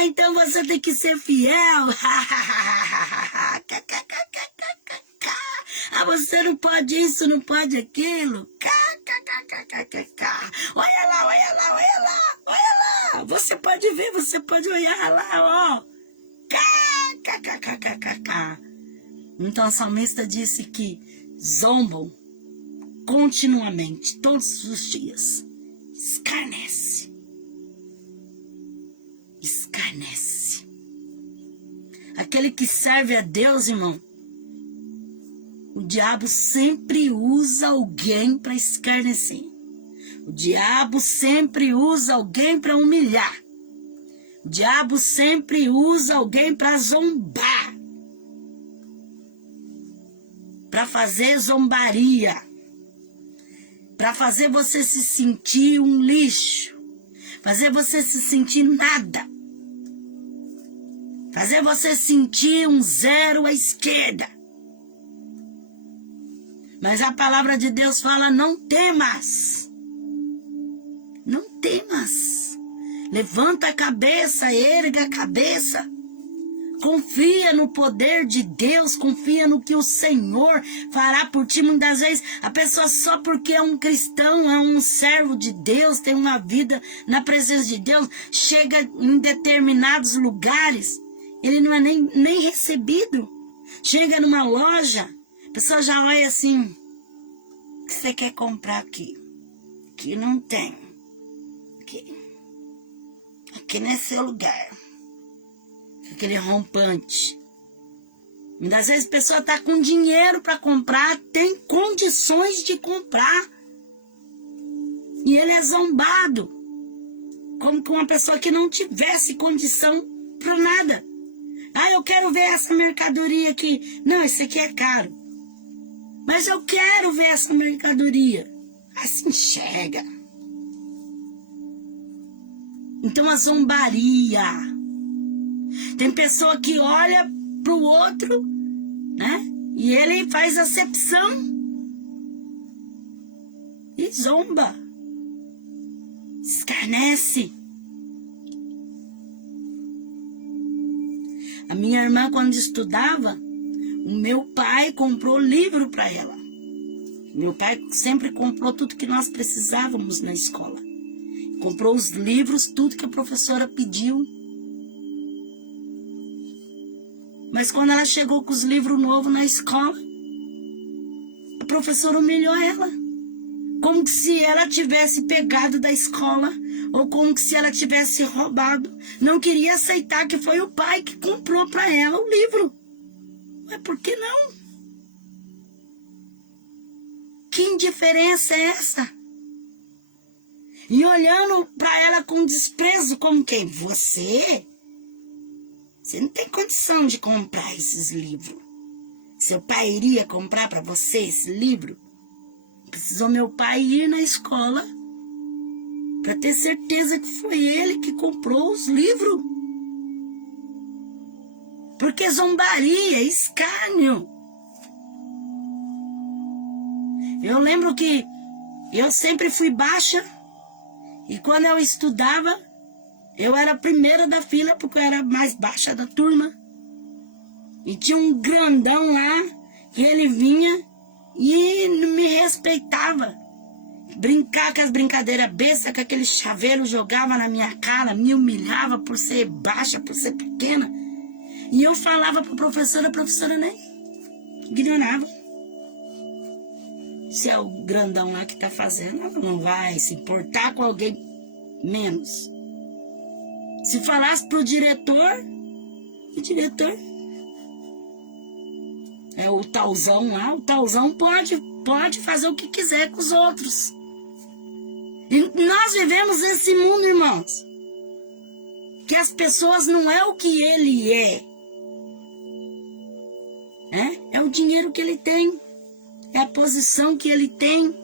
Então você tem que ser fiel? Você não pode isso, não pode aquilo? Kkkk. Olha lá, olha lá, olha lá, olha lá. Você pode ver, você pode olhar lá, ó. Kkkk. Então o salmista disse que zombam continuamente, todos os dias. Escarnece. Escarnece. Aquele que serve a Deus, irmão, o diabo sempre usa alguém para escarnecer. O diabo sempre usa alguém para humilhar. O diabo sempre usa alguém para zombar. Para fazer zombaria, para fazer você se sentir um lixo, fazer você se sentir nada, fazer você sentir um zero à esquerda. Mas a palavra de Deus fala, não temas, não temas, levanta a cabeça, erga a cabeça. Confia no poder de Deus, confia no que o Senhor fará por ti. Muitas vezes a pessoa só porque é um cristão, é um servo de Deus, tem uma vida na presença de Deus, chega em determinados lugares, ele não é nem recebido. Chega numa loja, a pessoa já olha assim, o que você quer comprar aqui? Aqui não tem. Aqui não é seu lugar. Aquele rompante. Muitas vezes a pessoa está com dinheiro para comprar, tem condições de comprar. E ele é zombado. Como que uma pessoa que não tivesse condição para nada. Eu quero ver essa mercadoria aqui. Não, esse aqui é caro. Mas eu quero ver essa mercadoria. Assim chega. Então a zombaria. Tem pessoa que olha para o outro, né? E ele faz acepção e zomba, escarnece. A minha irmã, quando estudava, o meu pai comprou livro para ela. Meu pai sempre comprou tudo que nós precisávamos na escola. Comprou os livros, tudo que a professora pediu. Mas quando ela chegou com os livros novos na escola, a professora humilhou ela. Como se ela tivesse pegado da escola ou como se ela tivesse roubado. Não queria aceitar que foi o pai que comprou para ela o livro. Mas por que não? Que indiferença é essa? E olhando para ela com desprezo, como quem? Você não tem condição de comprar esses livros. Seu pai iria comprar para você esse livro? Precisou meu pai ir na escola para ter certeza que foi ele que comprou os livros. Porque zombaria, escárnio. Eu lembro que eu sempre fui baixa e quando eu estudava, eu era a primeira da fila porque eu era a mais baixa da turma. E tinha um grandão lá que ele vinha e me respeitava. Brincar com as brincadeiras bestas, com aquele chaveiro, jogava na minha cara, me humilhava por ser baixa, por ser pequena. E eu falava para a professora nem ignorava. Se é o grandão lá que está fazendo, ela não vai se importar com alguém menos. Se falasse pro diretor, o diretor é o talzão lá, o talzão pode fazer o que quiser com os outros. E nós vivemos nesse mundo, irmãos, que as pessoas não é o que ele é. É o dinheiro que ele tem, é a posição que ele tem.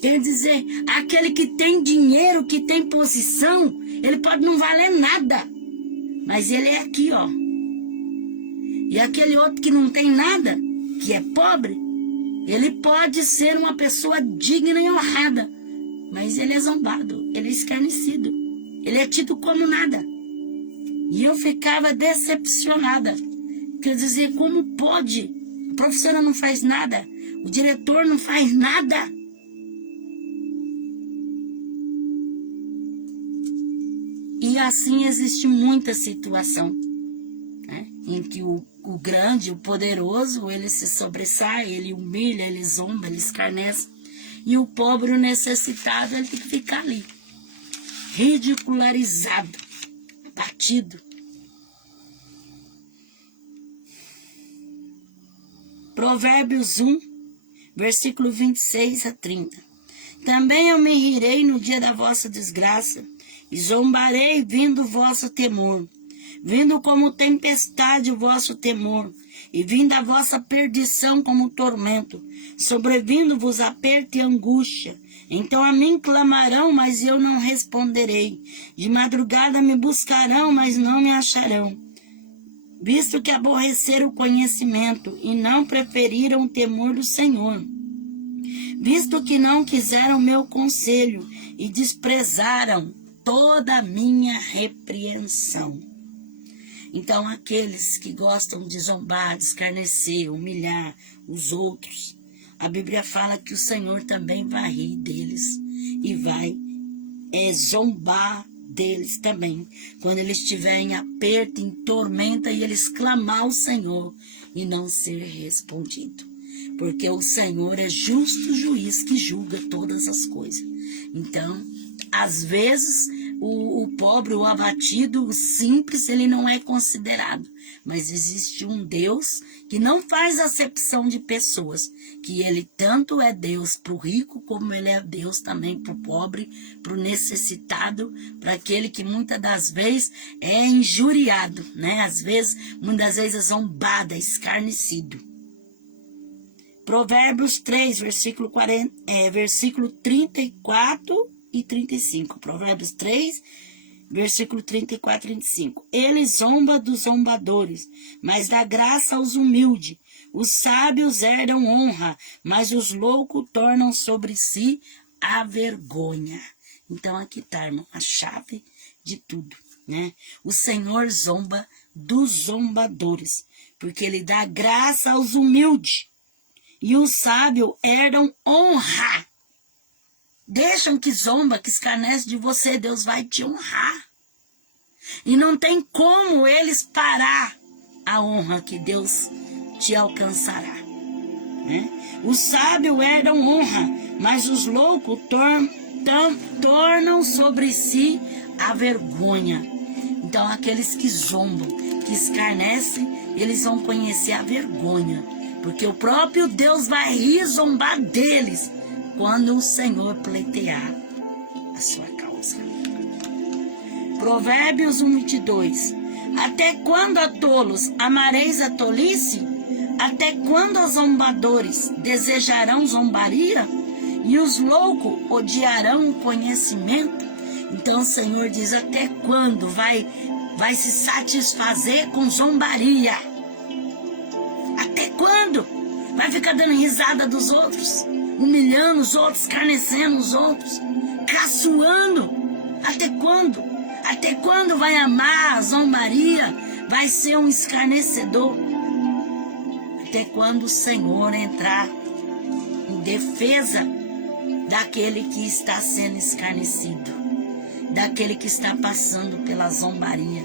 Quer dizer, aquele que tem dinheiro, que tem posição, ele pode não valer nada, mas ele é aqui, ó. E aquele outro que não tem nada, que é pobre, ele pode ser uma pessoa digna e honrada, mas ele é zombado, ele é escarnecido, ele é tido como nada. E eu ficava decepcionada. Quer dizer, como pode? A professora não faz nada, o diretor não faz nada. E assim existe muita situação, né, em que o grande, o poderoso, ele se sobressai, ele humilha, ele zomba, ele escarnece. E o pobre, o necessitado, ele tem que ficar ali, ridicularizado, batido. Provérbios 1, versículo 26 a 30. Também eu me rirei no dia da vossa desgraça, e zombarei vindo o vosso temor, vindo como tempestade o vosso temor, e vindo a vossa perdição como tormento, sobrevindo-vos aperto e angústia. Então a mim clamarão, mas eu não responderei. De madrugada me buscarão, mas não me acharão. Visto que aborreceram o conhecimento e não preferiram o temor do Senhor. Visto que não quiseram meu conselho e desprezaram toda a minha repreensão. Então, aqueles que gostam de zombar, de escarnecer, humilhar os outros, a Bíblia fala que o Senhor também vai rir deles e vai zombar deles também, quando eles estiverem em aperto, em tormenta, e eles clamar ao Senhor e não ser respondido. Porque o Senhor é justo juiz que julga todas as coisas. Então, às vezes, o pobre, o abatido, o simples, ele não é considerado. Mas existe um Deus que não faz acepção de pessoas, que ele tanto é Deus para o rico, como ele é Deus também para o pobre, para o necessitado, para aquele que muitas das vezes é injuriado, né? Muitas vezes é zombado, é escarnecido. Provérbios 3, versículo 34 e 35. Provérbios 3, versículo 34 e 35. Ele zomba dos zombadores, mas dá graça aos humildes. Os sábios herdam honra, mas os loucos tornam sobre si a vergonha. Então aqui está, irmão, a chave de tudo, né? O Senhor zomba dos zombadores, porque ele dá graça aos humildes. E os sábios herdam honra. Deixam que zomba, que escarnece de você, Deus vai te honrar. E não tem como eles parar a honra que Deus te alcançará. Né? Os sábios herdam honra, mas os loucos tornam sobre si a vergonha. Então, aqueles que zombam, que escarnecem, eles vão conhecer a vergonha, porque o próprio Deus vai rir, zombar deles quando o Senhor pleitear a sua causa. Provérbios 1:22. Até quando, a tolos, amareis a tolice? Até quando os zombadores desejarão zombaria? E os loucos odiarão o conhecimento? Então o Senhor diz, até quando vai se satisfazer com zombaria? Até quando? Vai ficar dando risada dos outros, humilhando os outros, escarnecendo os outros, caçoando? Até quando? Até quando vai amar a zombaria? Vai ser um escarnecedor? Até quando o Senhor entrar em defesa daquele que está sendo escarnecido, daquele que está passando pela zombaria,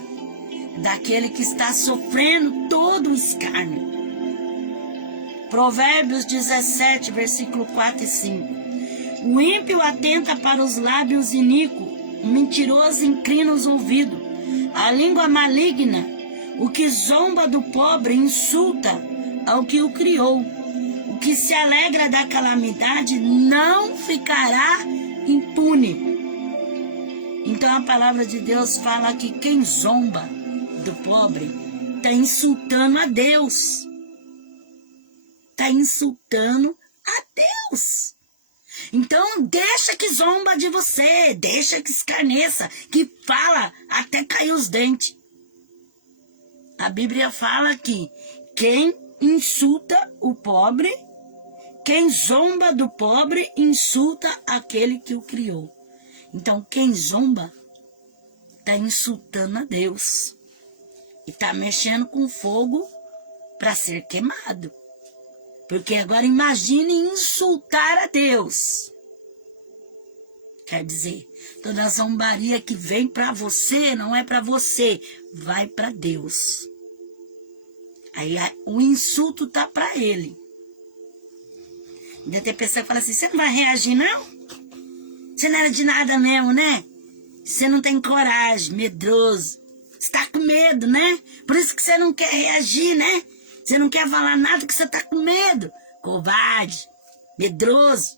daquele que está sofrendo todo o escárnio. Provérbios 17, versículo 4 e 5. O ímpio atenta para os lábios iníquos, o mentiroso inclina os ouvidos. A língua maligna, o que zomba do pobre, insulta ao que o criou. O que se alegra da calamidade não ficará impune. Então a palavra de Deus fala que quem zomba do pobre está insultando a Deus. Está insultando a Deus. Então deixa que zomba de você, deixa que escarneça, que fala até cair os dentes. A Bíblia fala que quem insulta o pobre, quem zomba do pobre, insulta aquele que o criou. Então quem zomba está insultando a Deus e está mexendo com fogo para ser queimado. Porque agora imagine insultar a Deus. Quer dizer, toda zombaria que vem para você, não é para você, vai para Deus. Aí o insulto tá para ele. Ainda tem pessoa que fala assim, você não vai reagir não? Você não era de nada mesmo, né? Você não tem coragem, medroso. Você tá com medo, né? Por isso que você não quer reagir, né? Você não quer falar nada que você tá com medo. Covarde, medroso.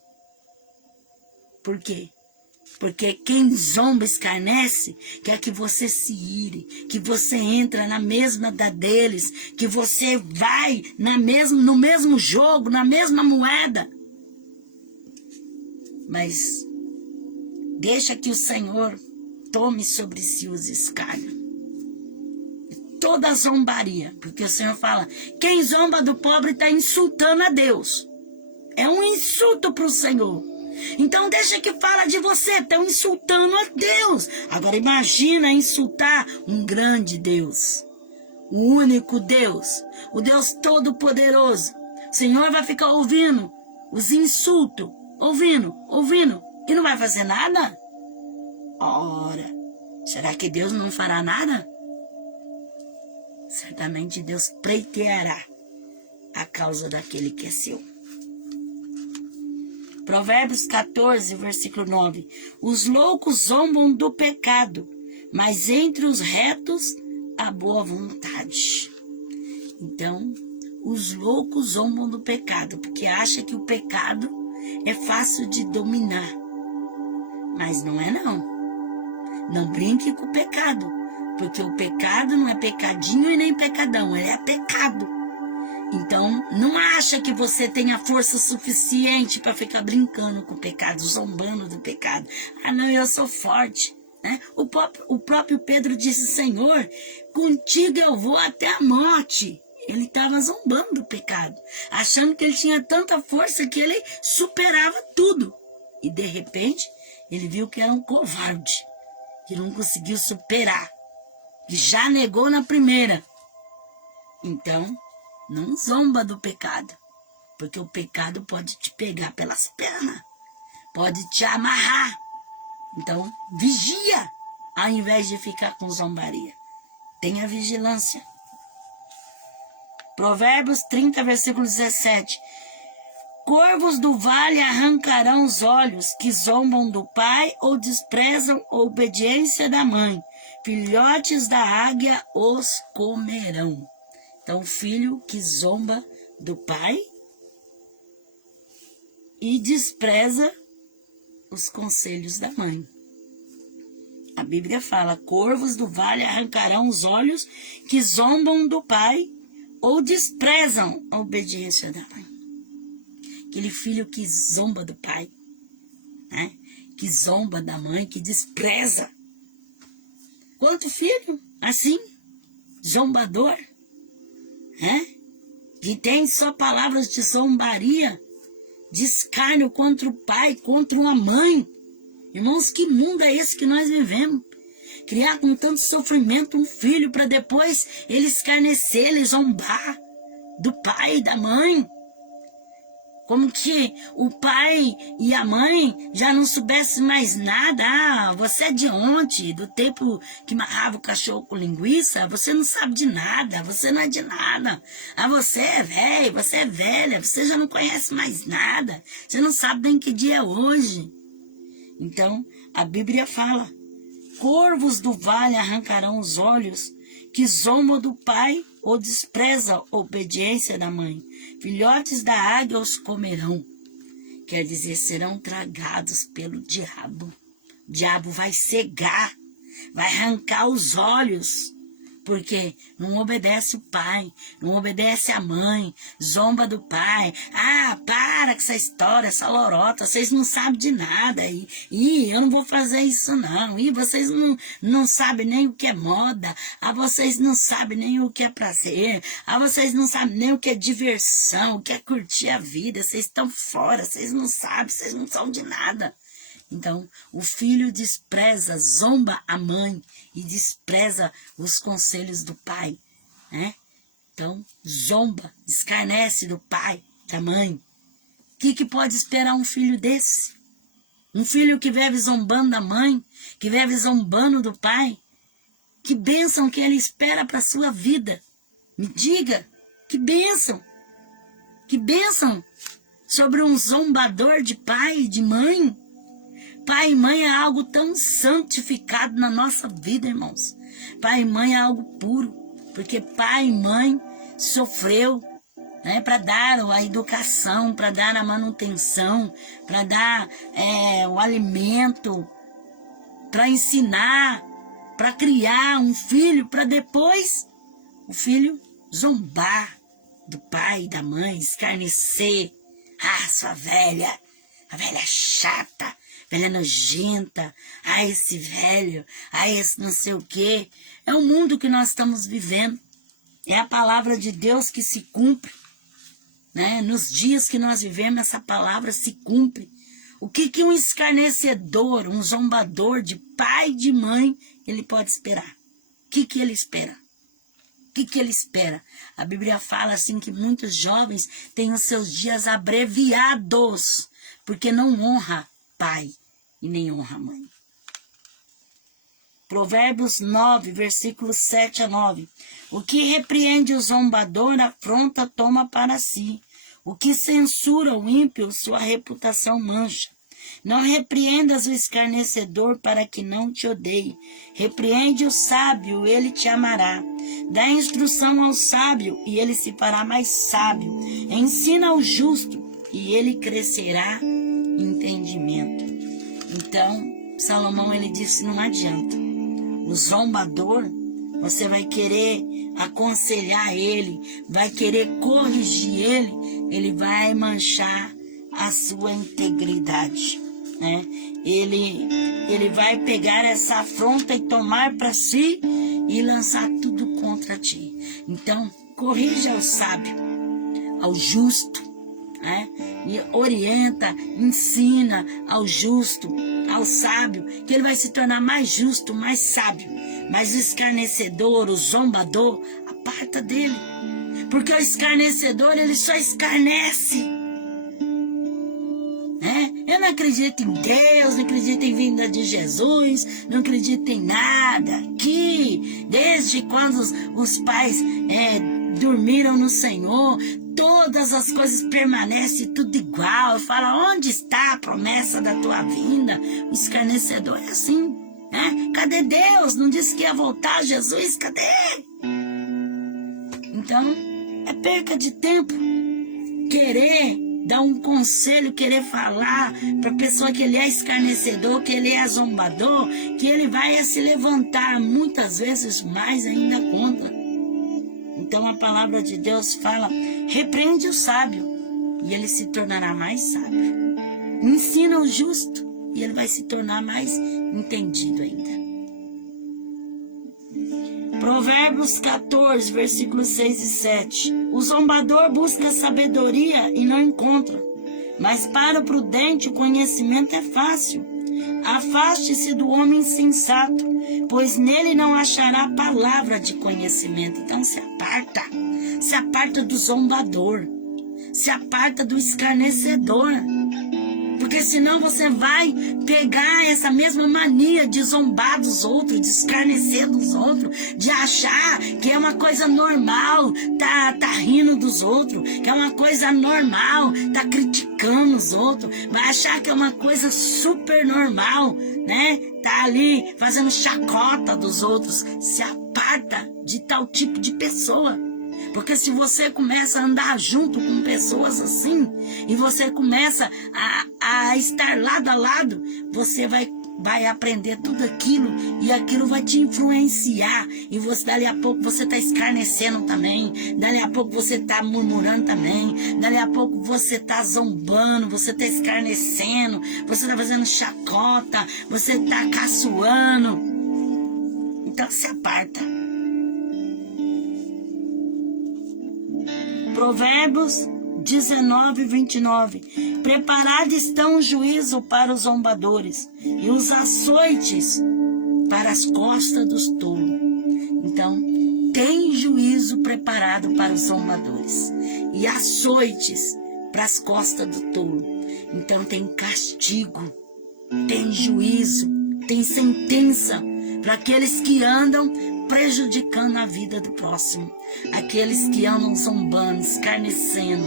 Por quê? Porque quem zomba, escarnece, quer que você se ire, que você entra na mesma da deles, que você vai no mesmo jogo, na mesma moeda. Mas deixa que o Senhor tome sobre si os escárnios. Toda zombaria, porque o Senhor fala, quem zomba do pobre está insultando a Deus. É um insulto para o Senhor. Então deixa que fala de você, estão insultando a Deus. Agora imagina insultar um grande Deus, o único Deus, o Deus todo-poderoso. O Senhor vai ficar ouvindo os insultos, ouvindo, e não vai fazer nada? Ora, será que Deus não fará nada? Certamente Deus pleiteará a causa daquele que é seu. Provérbios 14, versículo 9. Os loucos zombam do pecado, mas entre os retos a boa vontade. Então, os loucos zombam do pecado, porque acham que o pecado é fácil de dominar. Mas não é não. Não brinque com o pecado, porque o pecado não é pecadinho e nem pecadão, ele é pecado. Então, não acha que você tenha força suficiente para ficar brincando com o pecado, zombando do pecado. Ah, não, eu sou forte. Né? O próprio Pedro disse, Senhor, contigo eu vou até a morte. Ele estava zombando do pecado, achando que ele tinha tanta força que ele superava tudo. E, de repente, ele viu que era um covarde, que não conseguiu superar, que já negou na primeira. Então, não zomba do pecado, porque o pecado pode te pegar pelas pernas, pode te amarrar. Então, vigia, ao invés de ficar com zombaria. Tenha vigilância. Provérbios 30, versículo 17. Corvos do vale arrancarão os olhos, que zombam do pai ou desprezam a obediência da mãe. Filhotes da águia os comerão. Então, o filho que zomba do pai e despreza os conselhos da mãe. A Bíblia fala, corvos do vale arrancarão os olhos que zombam do pai ou desprezam a obediência da mãe. Aquele filho que zomba do pai, né? Que zomba da mãe, que despreza. Quanto filho assim, zombador, né? Que tem só palavras de zombaria, de escárnio contra o pai, contra uma mãe. Irmãos, que mundo é esse que nós vivemos? Criar com tanto sofrimento um filho para depois ele escarnecer, ele zombar do pai e da mãe. Como que o pai e a mãe já não soubessem mais nada. Ah, você é de onde? Do tempo que amarrava o cachorro com linguiça? Você não sabe de nada, você não é de nada. Ah, você é velho, você é velha, você já não conhece mais nada. Você não sabe nem que dia é hoje. Então, a Bíblia fala, corvos do vale arrancarão os olhos, que zombam do pai ou desprezam a obediência da mãe. Filhotes da águia os comerão. Quer dizer, serão tragados pelo diabo. O diabo vai cegar, vai arrancar os olhos, porque não obedece o pai, não obedece a mãe, zomba do pai. Ah, para com essa história, essa lorota, vocês não sabem de nada. Eu não vou fazer isso não. Vocês não sabem nem o que é moda. Ah, vocês não sabem nem o que é prazer. Ah, vocês não sabem nem o que é diversão, o que é curtir a vida. Vocês estão fora, vocês não sabem, vocês não são de nada. Então, o filho despreza, zomba a mãe e despreza os conselhos do pai, né? Então, zomba, escarnece do pai, da mãe. O que pode esperar um filho desse? Um filho que vive zombando da mãe, que vive zombando do pai? Que bênção que ele espera para a sua vida? Me diga, que bênção! Que bênção sobre um zombador de pai e de mãe? Pai e mãe é algo tão santificado na nossa vida, irmãos. Pai e mãe é algo puro, porque pai e mãe sofreu, né, para dar a educação, para dar a manutenção, para dar o alimento, para ensinar, para criar um filho, para depois o filho zombar do pai e da mãe, escarnecer. Ah, sua velha, a velha chata, velha nojenta, ah, esse velho, ah, esse não sei o quê. É o mundo que nós estamos vivendo. É a palavra de Deus que se cumpre, né? Nos dias que nós vivemos, essa palavra se cumpre. O que um escarnecedor, um zombador de pai e de mãe, ele pode esperar? O que ele espera? O que ele espera? A Bíblia fala assim que muitos jovens têm os seus dias abreviados, porque não honra pai e nem honra mãe. Provérbios 9, versículos 7 a 9. O que repreende o zombador, afronta, toma para si. O que censura o ímpio, sua reputação mancha. Não repreendas o escarnecedor para que não te odeie. Repreende o sábio, ele te amará. Dá instrução ao sábio e ele se fará mais sábio. Ensina ao justo e ele crescerá entendimento. Então, Salomão, ele disse, não adianta. O zombador, você vai querer aconselhar ele, vai querer corrigir ele vai manchar a sua integridade, né? Ele vai pegar essa afronta e tomar para si e lançar tudo contra ti. Então, corrija ao sábio, ao justo, né? E orienta, ensina ao justo, ao sábio, que ele vai se tornar mais justo, mais sábio. Mas o escarnecedor, o zombador, aparta dele. Porque o escarnecedor, ele só escarnece. Né? Eu não acredito em Deus, não acredito em vinda de Jesus, não acredito em nada. Que desde quando os pais dormiram no Senhor, todas as coisas permanecem tudo igual. Fala, onde está a promessa da tua vinda? O escarnecedor é assim, né? Cadê Deus? Não disse que ia voltar, Jesus? Cadê? Então, é perca de tempo querer dar um conselho, querer falar para a pessoa que ele é escarnecedor, que ele é zombador, que ele vai se levantar muitas vezes mais ainda contra. Então a palavra de Deus fala, repreende o sábio e ele se tornará mais sábio. Ensina o justo e ele vai se tornar mais entendido ainda. Provérbios 14, versículos 6 e 7. O zombador busca sabedoria e não encontra, mas para o prudente o conhecimento é fácil. Afaste-se do homem insensato, pois nele não achará palavra de conhecimento. Então se aparta do zombador, se aparta do escarnecedor. Porque senão você vai pegar essa mesma mania de zombar dos outros, de escarnecer dos outros, de achar que é uma coisa normal, tá rindo dos outros, que é uma coisa normal, tá criticando os outros, vai achar que é uma coisa super normal, né? Tá ali fazendo chacota dos outros. Se aparta de tal tipo de pessoa. Porque se você começa a andar junto com pessoas assim, e você começa a estar lado a lado, você vai aprender tudo aquilo, e aquilo vai te influenciar, e você, dali a pouco você está escarnecendo também, dali a pouco você está murmurando também, dali a pouco você está zombando, você está escarnecendo, você está fazendo chacota, você está caçoando. Então se aparta. Provérbios 19, 29. Preparado estão o juízo para os zombadores e os açoites para as costas dos tolos. Então, tem juízo preparado para os zombadores e açoites para as costas do tolo. Então, tem castigo, tem juízo, tem sentença para aqueles que andam prejudicando a vida do próximo, aqueles que andam zombando, escarnecendo,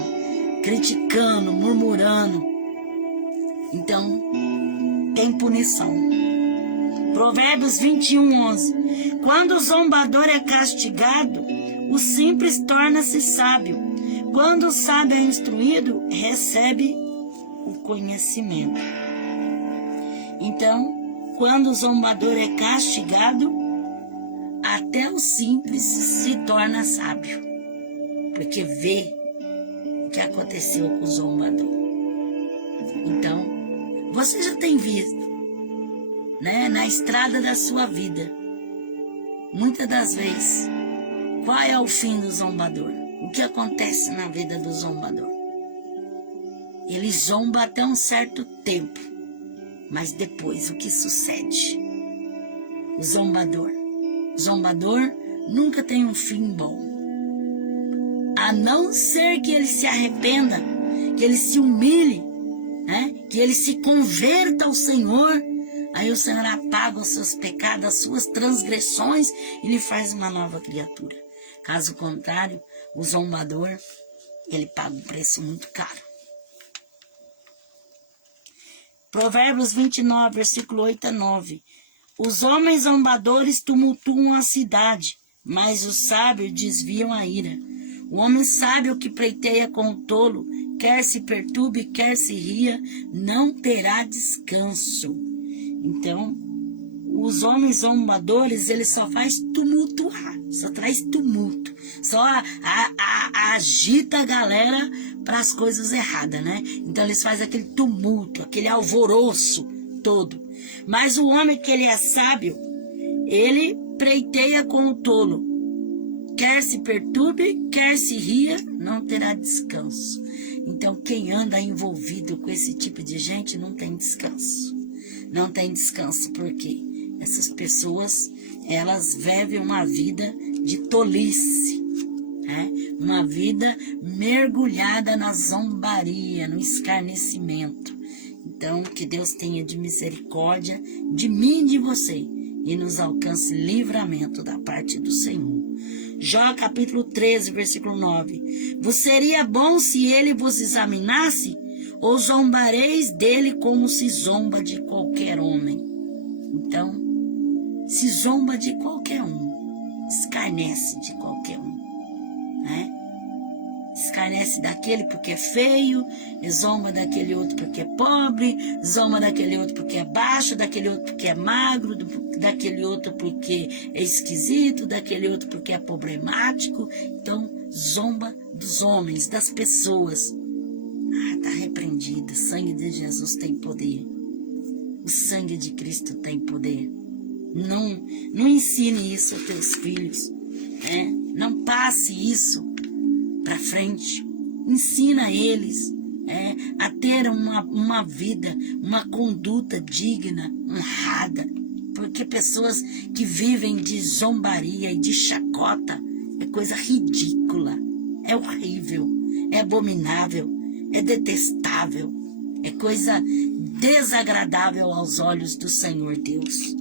criticando, murmurando. Então, tem punição. Provérbios 21, 11. Quando o zombador é castigado, o simples torna-se sábio. Quando o sábio é instruído, recebe o conhecimento. Então, quando o zombador é castigado, até o simples se torna sábio, porque vê o que aconteceu com o zombador. Então, você já tem visto, né, na estrada da sua vida, muitas das vezes, qual é o fim do zombador? O que acontece na vida do zombador? Ele zomba até um certo tempo, mas depois o que sucede? O zombador nunca tem um fim bom. A não ser que ele se arrependa, que ele se humilhe, né? Que ele se converta ao Senhor. Aí o Senhor apaga os seus pecados, as suas transgressões e lhe faz uma nova criatura. Caso contrário, o zombador, ele paga um preço muito caro. Provérbios 29, versículo 8 a 9. Os homens zombadores tumultuam a cidade, mas os sábios desviam a ira. O homem sábio que pleiteia com o tolo, quer se perturbe, quer se ria, não terá descanso. Então, os homens zombadores, ele só faz tumultuar, só traz tumulto, só agita a galera para as coisas erradas, né? Então, eles fazem aquele tumulto, aquele alvoroço todo. Mas o homem que ele é sábio, ele pleiteia com o tolo. Quer se perturbe, quer se ria, não terá descanso. Então, quem anda envolvido com esse tipo de gente não tem descanso. Não tem descanso, porque essas pessoas, elas vivem uma vida de tolice, né? Uma vida mergulhada na zombaria, no escarnecimento. Então, que Deus tenha de misericórdia de mim e de você e nos alcance livramento da parte do Senhor. Jó capítulo 13, versículo 9. Vos seria bom se ele vos examinasse, ou zombareis dele como se zomba de qualquer homem? Então, se zomba de qualquer um, escarnece de qualquer um, né? Escarnece daquele porque é feio, zomba daquele outro porque é pobre, zomba daquele outro porque é baixo, daquele outro porque é magro, daquele outro porque é esquisito, daquele outro porque é problemático. Então, zomba dos homens, das pessoas. Está repreendido. O sangue de Jesus tem poder. O sangue de Cristo tem poder. Não ensine isso aos teus filhos, né? Não passe isso para frente. Ensina eles a ter uma vida, uma conduta digna, honrada. Porque pessoas que vivem de zombaria e de chacota é coisa ridícula, é horrível, é abominável, é detestável, é coisa desagradável aos olhos do Senhor Deus.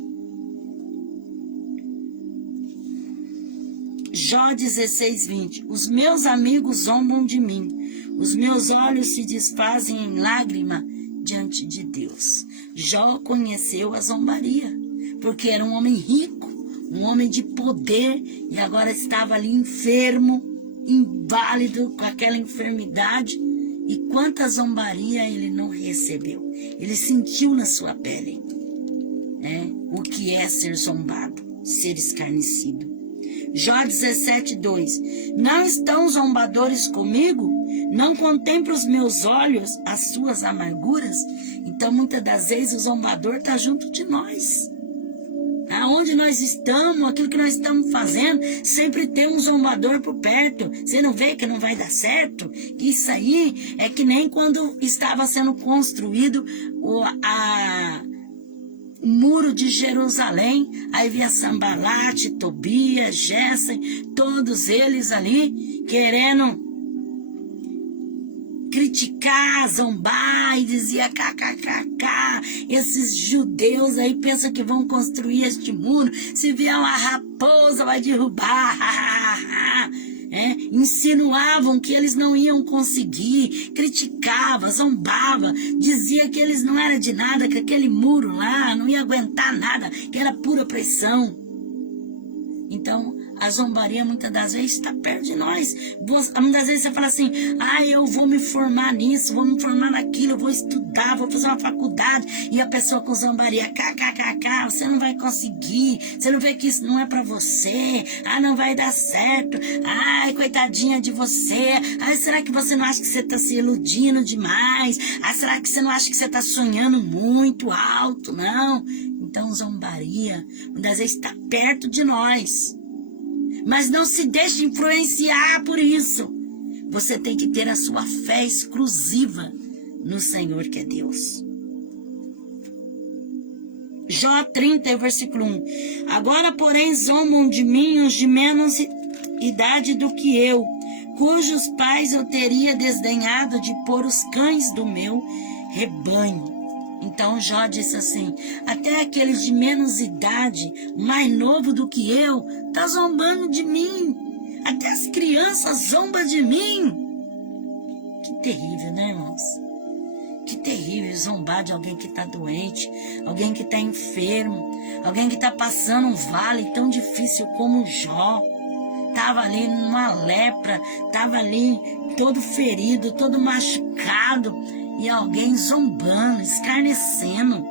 Jó 16, 20. Os meus amigos zombam de mim, os meus olhos se desfazem em lágrima diante de Deus. Jó conheceu a zombaria, porque era um homem rico, um homem de poder, e agora estava ali enfermo, inválido, com aquela enfermidade. E quanta zombaria ele não recebeu. Ele sentiu na sua pele o que é ser zombado, ser escarnecido. Jó 17, 2. Não estão zombadores comigo? Não contemplam os meus olhos as suas amarguras? Então, muitas das vezes, o zombador está junto de nós. Aonde nós estamos, aquilo que nós estamos fazendo, sempre tem um zombador por perto. Você não vê que não vai dar certo? Isso aí é que nem quando estava sendo construído o muro de Jerusalém. Aí via Sambalate, Tobias, Gessem, todos eles ali querendo criticar, zombar, e dizia kkkk, esses judeus aí pensam que vão construir este muro, se vier uma raposa vai derrubar, insinuavam que eles não iam conseguir, criticava, zombava, dizia que eles não eram de nada, que aquele muro lá não ia aguentar nada, que era pura pressão. Então, a zombaria muitas das vezes está perto de nós. Muitas das vezes você fala assim, eu vou me formar nisso, vou me formar naquilo, vou estudar, vou fazer uma faculdade. E a pessoa com zombaria, kkkk, você não vai conseguir, você não vê que isso não é para você, não vai dar certo, coitadinha de você, será que você não acha que você está se iludindo demais? Será que você não acha que você está sonhando muito alto? Não. Então, zombaria, muitas vezes está perto de nós. Mas não se deixe influenciar por isso. Você tem que ter a sua fé exclusiva no Senhor que é Deus. Jó 30, versículo 1. Agora, porém, zombam de mim os de menos idade do que eu, cujos pais eu teria desdenhado de pôr os cães do meu rebanho. Então Jó disse assim, até aqueles de menos idade, mais novo do que eu, tá zombando de mim. Até as crianças zombam de mim. Que terrível, né, irmãos? Que terrível zombar de alguém que está doente, alguém que está enfermo, alguém que está passando um vale tão difícil como Jó. Estava ali numa lepra, estava ali todo ferido, todo machucado, e alguém zombando, escarnecendo.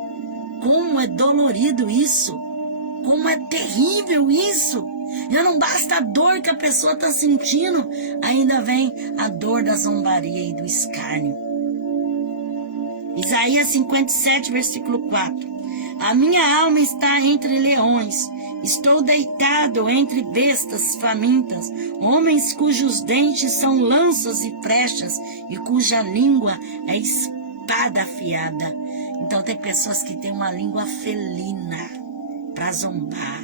Como é dolorido isso, como é terrível isso. Já não basta a dor que a pessoa está sentindo, ainda vem a dor da zombaria e do escárnio. Isaías 57, versículo 4. A minha alma está entre leões, estou deitado entre bestas famintas, homens cujos dentes são lanças e flechas, e cuja língua é espada afiada. Então tem pessoas que têm uma língua felina para zombar,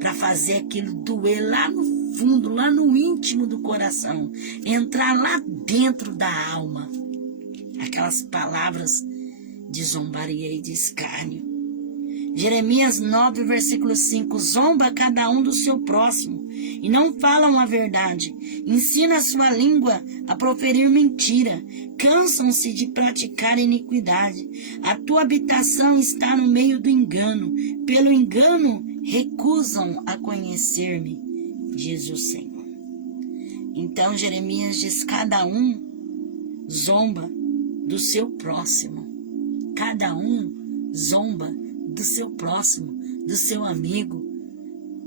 para fazer aquilo doer lá no fundo, lá no íntimo do coração, entrar lá dentro da alma. Aquelas palavras de zombaria e de escárnio. Jeremias 9, versículo 5. Zomba cada um do seu próximo, e não falam a verdade. Ensina a sua língua a proferir mentira. Cansam-se de praticar iniquidade. A tua habitação está no meio do engano. Pelo engano recusam a conhecer-me, diz o Senhor. Então Jeremias diz: cada um zomba do seu próximo. Cada um zomba do seu próximo, do seu amigo,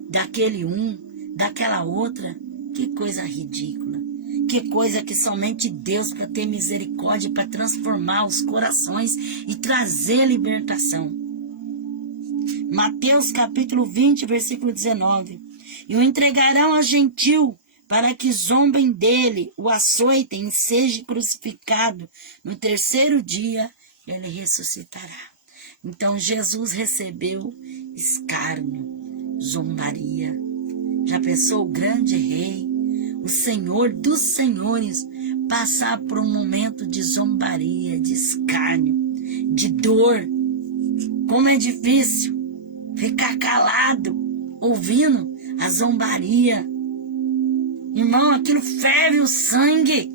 daquele um, daquela outra. Que coisa ridícula. Que coisa que somente Deus, para ter misericórdia, para transformar os corações e trazer libertação. Mateus capítulo 20, versículo 19. E o entregarão a gentil, para que zombem dele, o açoitem e seja crucificado. No terceiro dia ele ressuscitará. Então Jesus recebeu escárnio, zombaria. Já pensou o grande rei, o Senhor dos senhores, passar por um momento de zombaria, de escárnio, de dor? Como é difícil ficar calado, ouvindo a zombaria. Irmão, aquilo ferve o sangue.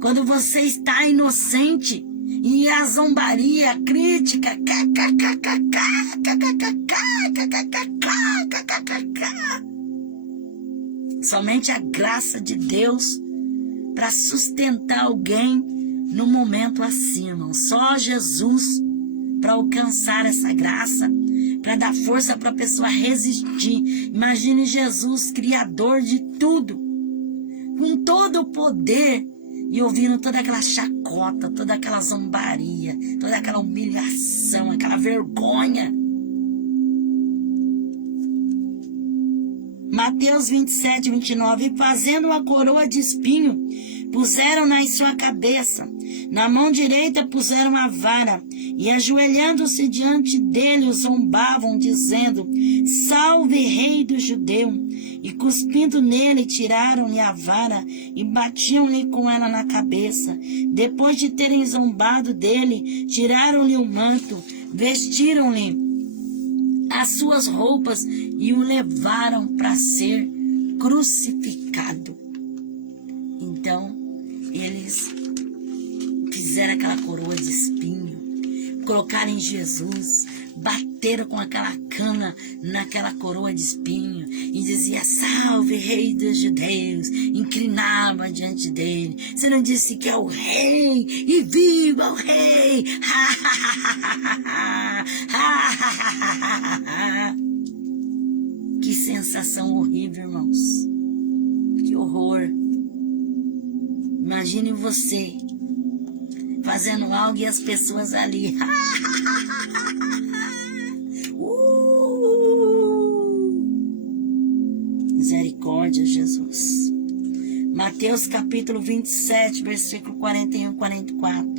Quando você está inocente e a zombaria, a crítica, somente a graça de Deus para sustentar alguém no momento assim, irmão. Só Jesus para alcançar essa graça, para dar força para a pessoa resistir. Imagine Jesus, criador de tudo, com todo o poder, e ouvindo toda aquela chacota, toda aquela zombaria, toda aquela humilhação, aquela vergonha. Mateus 27, 29. E fazendo uma coroa de espinho, puseram-na em sua cabeça. Na mão direita puseram a vara, e ajoelhando-se diante dele, o zombavam, dizendo: Salve, rei dos judeus! E cuspindo nele, tiraram-lhe a vara e batiam-lhe com ela na cabeça. Depois de terem zombado dele, tiraram-lhe o manto, vestiram-lhe as suas roupas e o levaram para ser crucificado. Então, eles fizeram aquela coroa de espinho, colocaram em Jesus, bateram com aquela cana naquela coroa de espinho e dizia: Salve, rei dos judeus! Inclinava diante dele. Você não disse que é o rei? E viva o rei! Que sensação horrível, irmãos. Que horror. Imagine você fazendo algo e as pessoas ali. Misericórdia, Jesus. Mateus capítulo 27, versículo 41 e 44.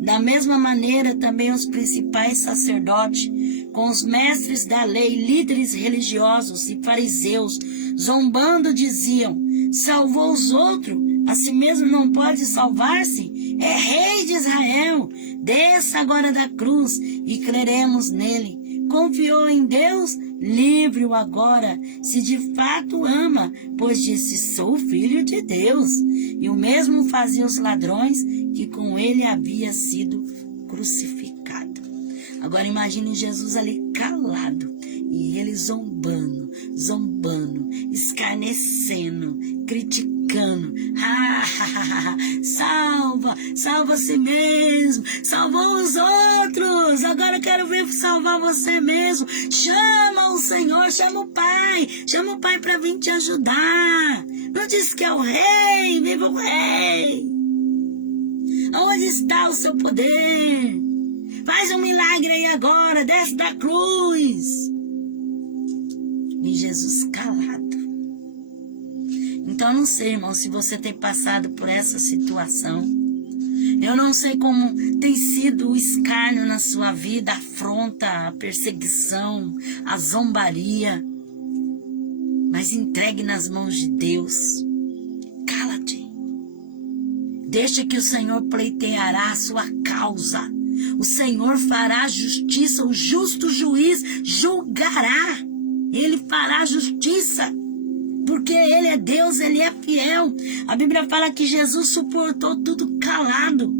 Da mesma maneira também os principais sacerdotes, com os mestres da lei, líderes religiosos e fariseus, zombando, diziam: Salvou os outros, a si mesmo não pode salvar-se? É rei de Israel, desça agora da cruz e creremos nele. Confiou em Deus? Livre-o agora, se de fato ama, pois disse: sou filho de Deus. E o mesmo fazia os ladrões que com ele havia sido crucificado. Agora imagine Jesus ali calado e ele zombando, escarnecendo, criticando. Salva a si mesmo, salvou os outros, agora eu quero ver salvar você mesmo. Chama o Senhor, chama o Pai para vir te ajudar. Não diz que é o rei, viva o rei. Onde está o seu poder? Faz um milagre aí agora, desce da cruz. E Jesus calado. Então eu não sei, irmão, se você tem passado por essa situação. Eu não sei como tem sido o escárnio na sua vida, a afronta, a perseguição, a zombaria. Mas entregue nas mãos de Deus. Cala-te. Deixa que o Senhor pleiteará a sua causa. O Senhor fará justiça, o justo juiz julgará. Ele fará justiça. porque Ele é Deus, Ele é fiel. A Bíblia fala que Jesus suportou tudo calado,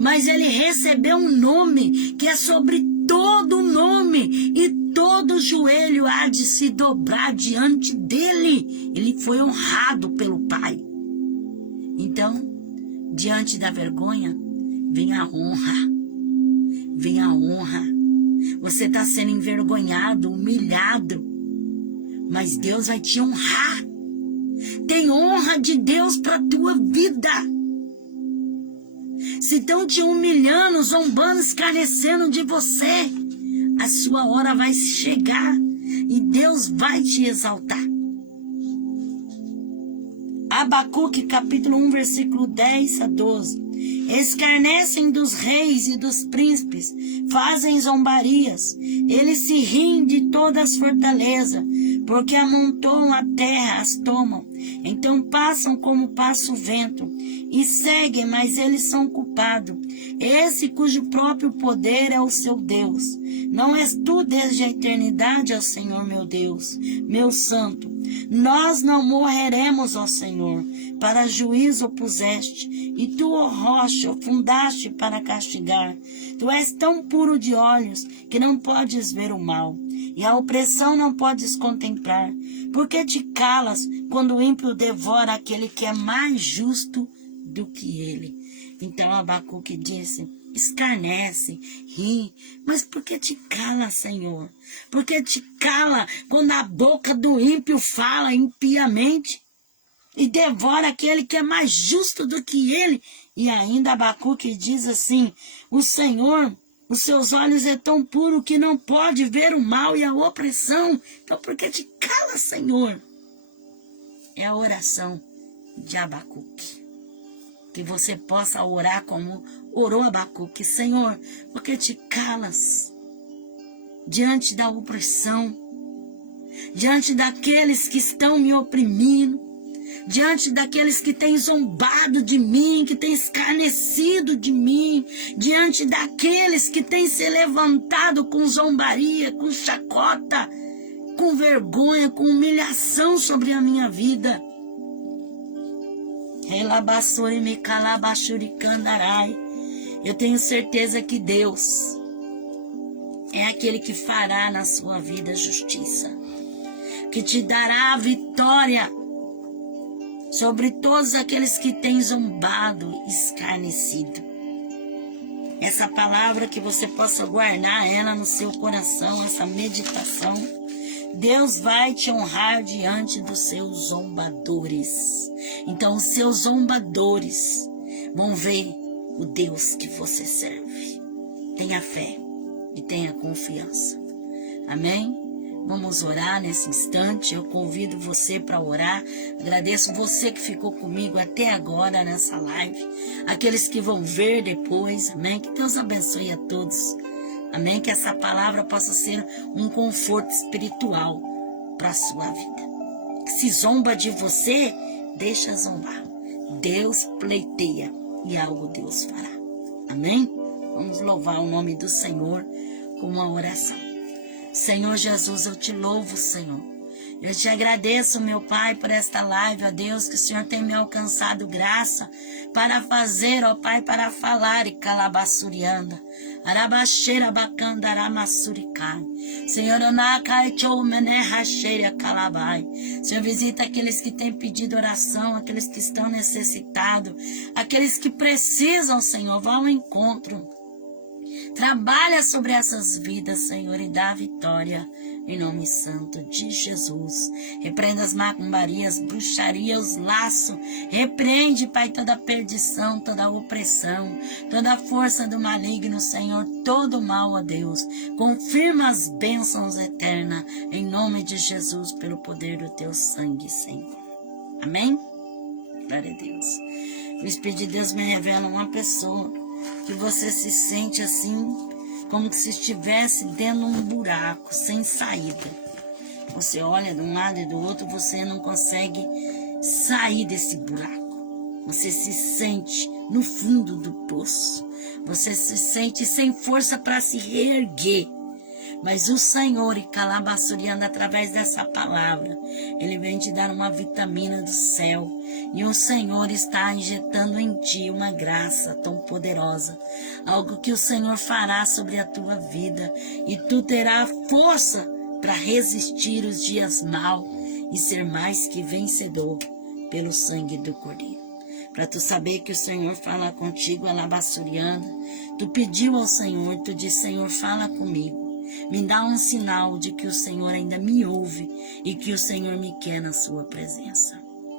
mas Ele recebeu um nome que é sobre todo nome, e todo joelho há de se dobrar diante dEle. Ele foi honrado pelo Pai. Então, diante da vergonha, vem a honra. Vem a honra. Você está sendo envergonhado, humilhado, mas Deus vai te honrar. Tem honra de Deus para a tua vida. Se estão te humilhando, zombando, escarnecendo de você, a sua hora vai chegar e Deus vai te exaltar. Abacuque capítulo 1, versículo 10 a 12. Escarnecem dos reis e dos príncipes, fazem zombarias. Eles se riem de todas as fortalezas, porque amontoam a terra, as tomam. Então passam como passa o vento, e seguem, mas eles são culpados. Esse cujo próprio poder é o seu Deus. Não és tu desde a eternidade, ó Senhor meu Deus, meu santo. Nós não morreremos, ó Senhor, para juízo puseste, e tu, ó rocha, fundaste para castigar. Tu és tão puro de olhos que não podes ver o mal, e a opressão não podes contemplar. Por que te calas quando o ímpio devora aquele que é mais justo do que ele? Então Abacuque disse: escarnece, ri, mas por que te cala, Senhor? Por que te cala quando a boca do ímpio fala impiamente e devora aquele que é mais justo do que ele? E ainda Abacuque diz assim: o Senhor, os seus olhos é tão puro que não pode ver o mal e a opressão. Então por que te cala, Senhor? É a oração de Abacuque. Que você possa orar como orou Abacuque. Senhor, por que te calas diante da opressão, diante daqueles que estão me oprimindo, diante daqueles que têm zombado de mim, que têm escarnecido de mim, diante daqueles que têm se levantado com zombaria, com chacota, com vergonha, com humilhação sobre a minha vida. Eu tenho certeza que Deus é aquele que fará na sua vida justiça, que te dará a vitória sobre todos aqueles que têm zombado, escarnecido. Essa palavra que você possa guardar ela no seu coração, essa meditação. Deus vai te honrar diante dos seus zombadores. Então os seus zombadores vão ver o Deus que você serve. Tenha fé e tenha confiança. Amém? Vamos orar nesse instante. Eu convido você para orar. Agradeço você que ficou comigo até agora nessa live. Aqueles que vão ver depois. Amém? Que Deus abençoe a todos. Amém? Que essa palavra possa ser um conforto espiritual para a sua vida. Que se zomba de você, deixa zombar. Deus pleiteia e algo Deus fará. Amém? Vamos louvar o nome do Senhor com uma oração. Senhor Jesus, eu te louvo, Senhor. Eu te agradeço, meu Pai, por esta live, ó Deus, que o Senhor tem me alcançado graça para fazer, ó Pai, para falar e calabassurianda. Arabaxeira bacanda aramassuricai. Senhor, onacai chou mené racheira calabai. Senhor, visita aqueles que têm pedido oração, aqueles que estão necessitados, aqueles que precisam, Senhor, vá ao encontro. Trabalha sobre essas vidas, Senhor, e dá vitória. Em nome santo de Jesus. Repreenda as macumbarias, bruxaria, os laços. Repreende, Pai, toda a perdição, toda a opressão, toda a força do maligno, Senhor, todo o mal, ó Deus. Confirma as bênçãos eternas, em nome de Jesus, pelo poder do teu sangue, Senhor. Amém? Glória a Deus. O Espírito de Deus me revela uma pessoa que você se sente assim, como se estivesse dentro de um buraco, sem saída. Você olha de um lado e do outro, você não consegue sair desse buraco. Você se sente no fundo do poço. Você se sente sem força para se reerguer. Mas o Senhor, e calabaçuriando através dessa palavra, Ele vem te dar uma vitamina do céu. E o Senhor está injetando em ti uma graça tão poderosa. Algo que o Senhor fará sobre a tua vida. E tu terás força para resistir os dias maus e ser mais que vencedor pelo sangue do Cordeiro. Para tu saber que o Senhor fala contigo, alabaçurianda, tu pediu ao Senhor, tu disse, Senhor, fala comigo. Me dá um sinal de que o Senhor ainda me ouve e que o Senhor me quer na sua presença.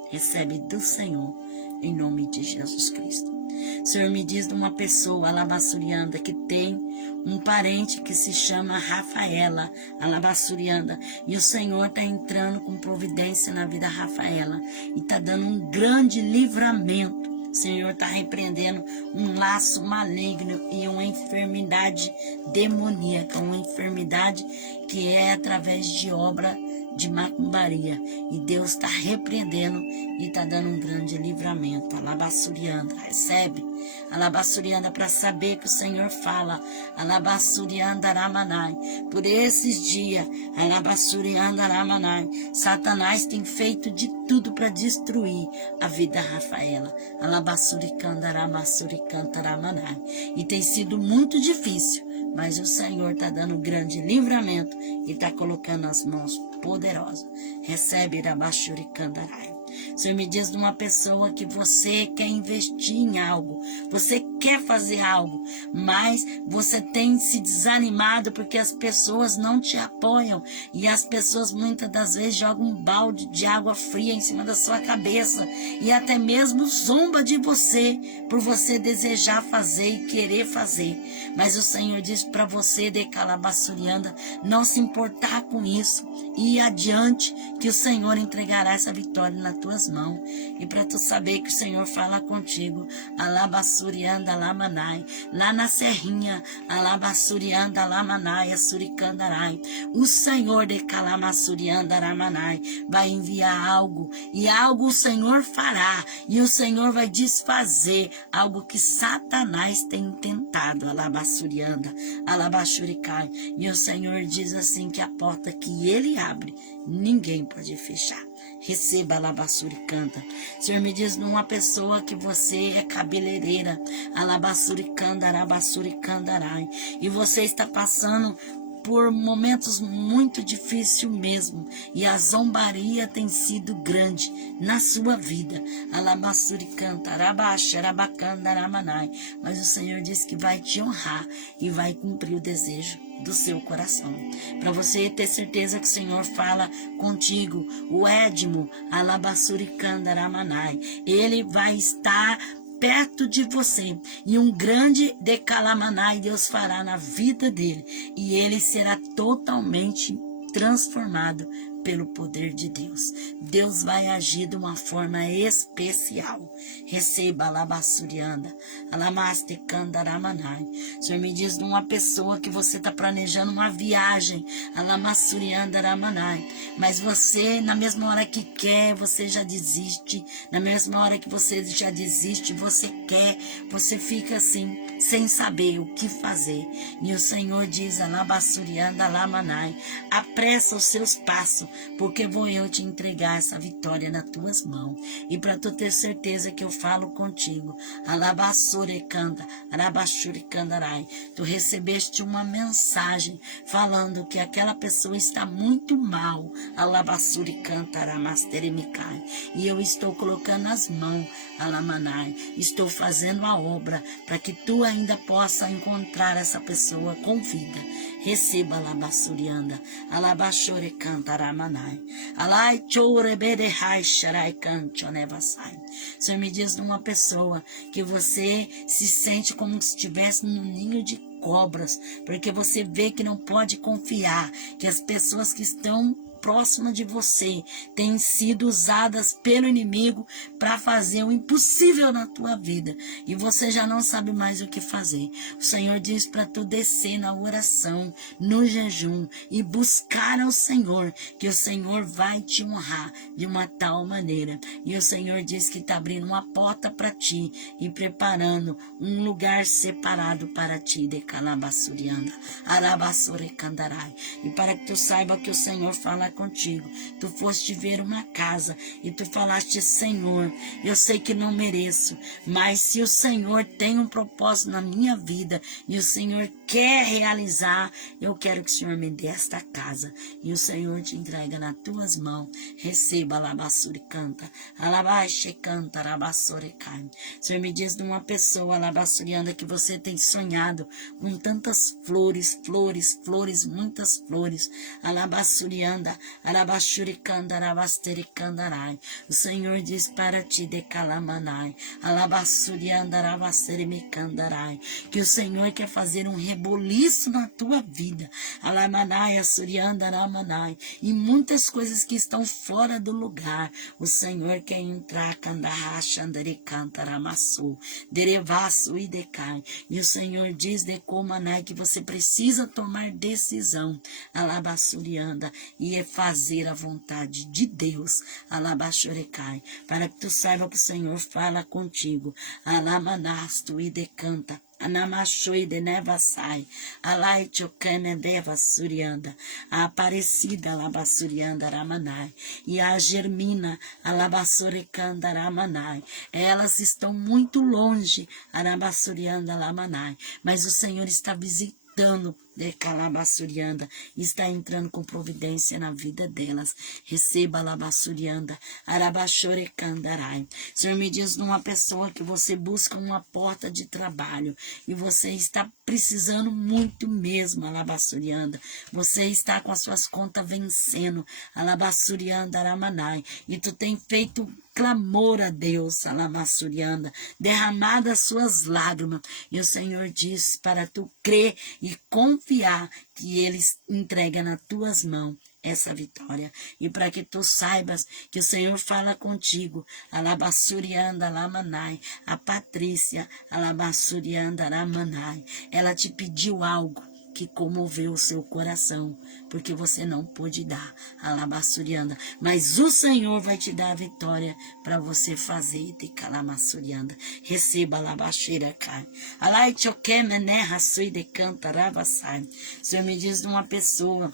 Recebe do Senhor, em nome de Jesus Cristo. O Senhor me diz de uma pessoa, alabaçurianda, que tem um parente que se chama Rafaela, alabaçurianda. E o Senhor está entrando com providência na vida da Rafaela. E está dando um grande livramento. O Senhor está repreendendo um laço maligno e uma enfermidade demoníaca. Uma enfermidade que é através de obra de macumbaria. E Deus está repreendendo e está dando um grande livramento. Alabaçurianda, recebe. Alabaçurianda, para saber que o Senhor fala. Alabaçurianda ramanai. Por esses dias, alabaçurianda ramanai, Satanás tem feito de tudo para destruir a vida da Rafaela. Alabaçuricanda ramaçuricanta ramanai. E tem sido muito difícil, mas o Senhor está dando grande livramento e está colocando as mãos poderosas. Recebe rabaxuricandarai. O Senhor me diz de uma pessoa que você quer investir em algo, você quer fazer algo, mas você tem se desanimado porque as pessoas não te apoiam e as pessoas muitas das vezes jogam um balde de água fria em cima da sua cabeça e até mesmo zomba de você por você desejar fazer e querer fazer. Mas o Senhor diz para você, de calabaçurianda, não se importar com isso e ir adiante, que o Senhor entregará essa vitória nas tuas mãos. E para tu saber que o Senhor fala contigo, alabaçurianda lamanai, lá na serrinha, alabaçurianda lamanai, assuricandarai, o Senhor de calamaçurianda lamanai vai enviar algo, e algo o Senhor fará, e o Senhor vai desfazer algo que Satanás tem tentado, alabaçurianda, alabaxuricai. E o Senhor diz assim que a porta que Ele abre, ninguém pode fechar. Receba alabaçuricanta. O Senhor me diz numa pessoa que você é cabeleireira, alabaçuricanda, arabaçuricandarai, e você está passando por momentos muito difíceis mesmo, e a zombaria tem sido grande na sua vida, alabaçuricanta, arabaxarabacanda, aramanai, mas o Senhor diz que vai te honrar e vai cumprir o desejo do seu coração. Para você ter certeza que o Senhor fala contigo, o Edmo, alabaçuricanda, aramanai, ele vai estar perto de você, e um grande decalamanai Deus fará na vida dele, e ele será totalmente transformado pelo poder de Deus. Deus vai agir de uma forma especial. Receba alabaçurianda, alamastecanda ramanai. O Senhor me diz de uma pessoa que você está planejando uma viagem, alamaçurianda ramanai, mas você, na mesma hora que quer, você já desiste. Na mesma hora que você já desiste, você quer, você fica assim, sem saber o que fazer. E o Senhor diz, alabaçurianda lamanai, apressa os seus passos, porque vou eu te entregar essa vitória nas tuas mãos. E para tu ter certeza que eu falo contigo, alabaçurecanda, arabaxuricandarai, tu recebeste uma mensagem falando que aquela pessoa está muito mal, alabaçuricanta, aramasteremicai, e eu estou colocando as mãos, alamanai, estou fazendo a obra para que tu ainda possa encontrar essa pessoa com vida. Receba alabaçurianda, alabaxorecanta, aramanai, alai choureberehai xarai canchonevasai. O Senhor me diz de uma pessoa que você se sente como se estivesse num ninho de cobras, porque você vê que não pode confiar, que as pessoas que estão próxima de você têm sido usadas pelo inimigo para fazer o impossível na tua vida. E você já não sabe mais o que fazer. O Senhor diz para tu descer na oração, no jejum e buscar ao Senhor, que o Senhor vai te honrar de uma tal maneira. E o Senhor diz que está abrindo uma porta para ti e preparando um lugar separado para ti, de Calabassurianda, Arabassurecandarai. E para que tu saiba que o Senhor fala contigo, tu foste ver uma casa e tu falaste: Senhor, eu sei que não mereço, mas se o Senhor tem um propósito na minha vida e o Senhor quer realizar, eu quero que o Senhor me dê esta casa. E o Senhor te entrega nas tuas mãos. Receba, alabassure canta, alabaixe canta, alabassure cai. O Senhor me diz de uma pessoa, alabassurianda, que você tem sonhado com tantas flores, flores, flores, muitas flores, alabassurianda, alabashure canta, alabastere candarai. O Senhor diz para ti, de calamanai, alabassurianda, alabastere me candarai, que o Senhor quer fazer um reboliço na tua vida, alamanai, assurianda, alamanai, e muitas coisas que estão fora do lugar. O Senhor quer entrar, candarracha, andaricantaramassu, derevaço e decai. E o Senhor diz de comanai que você precisa tomar decisão, alabassurianda, e é fazer a vontade de Deus, alabaxorecai, para que tu saiba que o Senhor fala contigo, alamanasto e decanta, Anamachoi de Nevassai, Alai Chocana Deva Surianda, a Aparecida Alabassurianda Ramanai, e a Germina Alabassurecanda Ramanai. Elas estão muito longe, Arabassurianda Ramanai, mas o Senhor está visitando de Calabassurianda, está entrando com providência na vida delas. Receba, Alabassurianda, Arabaxorecandarai. O Senhor me diz numa pessoa que você busca uma porta de trabalho e você está precisando muito mesmo, Alabassurianda. Você está com as suas contas vencendo, Alabassurianda, Aramanai, e tu tem feito clamor a Deus, Alabassurianda, derramado as suas lágrimas, e o Senhor diz para tu crer e confiar que Ele entrega nas tuas mãos essa vitória. E para que tu saibas que o Senhor fala contigo, Alabassurianda, Alamanai, a Patrícia, Alabassurianda, Alamanai, ela te pediu algo que comoveu o seu coração, porque você não pôde dar, Alabassurianda, mas o Senhor vai te dar a vitória para você fazer, de Calamassurianda. Receba, Alabaxeira cai, Alai choquemene raçui de canta ravassai. O Senhor me diz de uma pessoa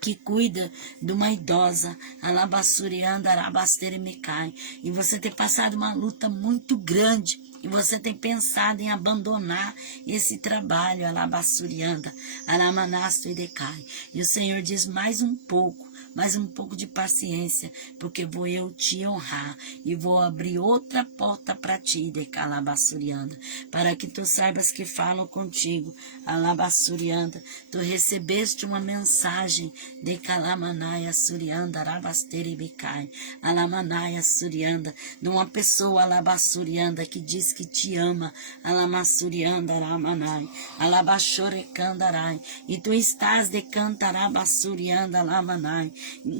que cuida de uma idosa, Alabassurianda, Arabasteremecai, e você tem passado uma luta muito grande, e você tem pensado em abandonar esse trabalho, Alabassurianda, Aramanasto e decai. E o Senhor diz: mais um pouco de paciência, porque vou eu te honrar e vou abrir outra porta para ti, de Calabassurianda, para que tu saibas que falo contigo, Alabassurianda. Tu recebeste uma mensagem de Calamanaia Surianda, Arabasteribicai, Alamanaia Surianda, de uma pessoa, Alabassurianda, que diz que te ama, Alamassurianda, Aramanai, Alabaxorecandarai, e tu estás de Cantarabassurianda, Alamanai,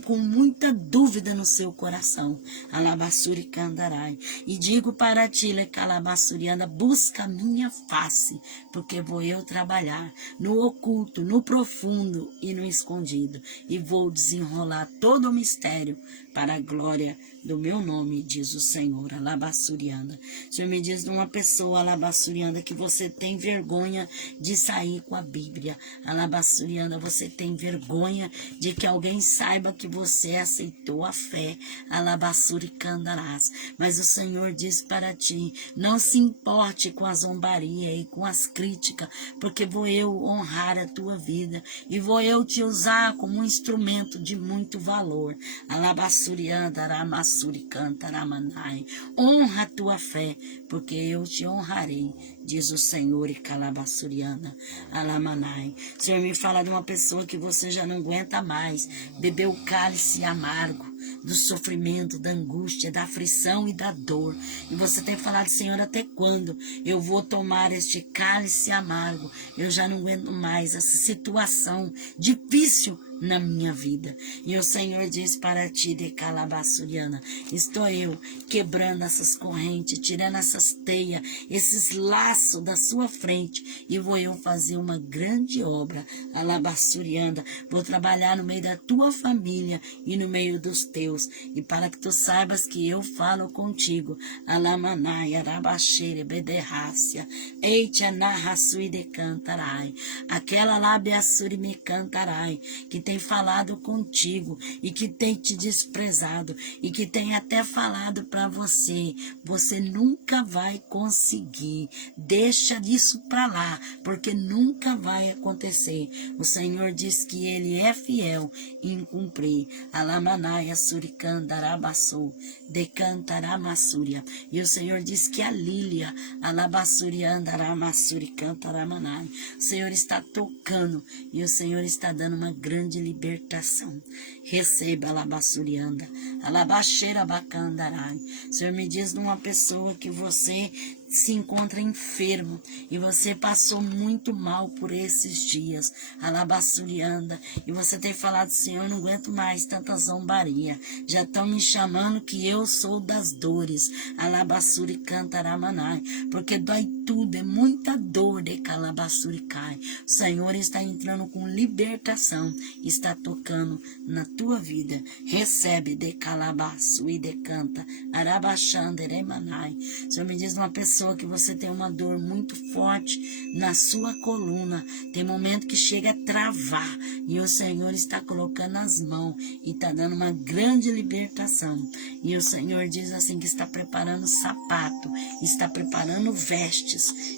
com muita dúvida no seu coração, Alabassuri Candarai, e digo para ti, Calabassurianda, busca a minha face, porque vou eu trabalhar no oculto, no profundo e no escondido, e vou desenrolar todo o mistério para a glória do meu nome, diz o Senhor, Alabassurianda. O Senhor me diz de uma pessoa, Alabassurianda, que você tem vergonha de sair com a Bíblia, Alabassurianda, você tem vergonha de que alguém saiba que você aceitou a fé, Alabassuri Candarás. Mas o Senhor diz para ti: não se importe com a zombaria e com as críticas, porque vou eu honrar a tua vida e vou eu te usar como um instrumento de muito valor, Alabassurianda, Aramassuri Cantaramanai. Honra a tua fé, porque eu te honrarei, diz o Senhor, e Calabassurianda, Alamanai. O Senhor me fala de uma pessoa que você já não aguenta mais, bebeu cálice amargo, do sofrimento, da angústia, da aflição e da dor. E você tem falado, Senhor, até quando eu vou tomar este cálice amargo? Eu já não aguento mais essa situação difícil na minha vida. E o Senhor diz para ti, de Calabassuriana, estou eu quebrando essas correntes, tirando essas teias, esses laços da sua frente, e vou eu fazer uma grande obra, Alabassuriana. Vou trabalhar no meio da tua família e no meio dos teus, e para que tu saibas que eu falo contigo, Alamanai, Arabaxere, Bederrácia, Eite Anarraçui de Cantarai, aquela Labiassuri me cantarai, que tem falado contigo e que tem te desprezado e que tem até falado para você, você nunca vai conseguir, deixa isso para lá, porque nunca vai acontecer. O Senhor diz que Ele é fiel em cumprir. Alamanaia suricandarabassou, decantaramassúria. E o Senhor diz que a Lília, alabassuriandaramassuricantaramanaia, o Senhor está tocando e o Senhor está dando uma grande libertação. Receba, alabassurianda, alabaxeira bacandarai. O Senhor me diz de uma pessoa que você se encontra enfermo e você passou muito mal por esses dias, alabassurianda, e você tem falado, Senhor, não aguento mais tanta zombaria, já estão me chamando que eu sou das dores, alabassuri cantaramanai, porque dói tudo, é muita dor de calabassuri cai. O Senhor está entrando com libertação, está tocando na tua vida. Recebe de calabaço e de canta, arabaxanderemanai. O Senhor me diz uma pessoa que você tem uma dor muito forte na sua coluna, tem momento que chega a travar, e o Senhor está colocando as mãos e está dando uma grande libertação. E o Senhor diz assim que está preparando sapato, está preparando vestes.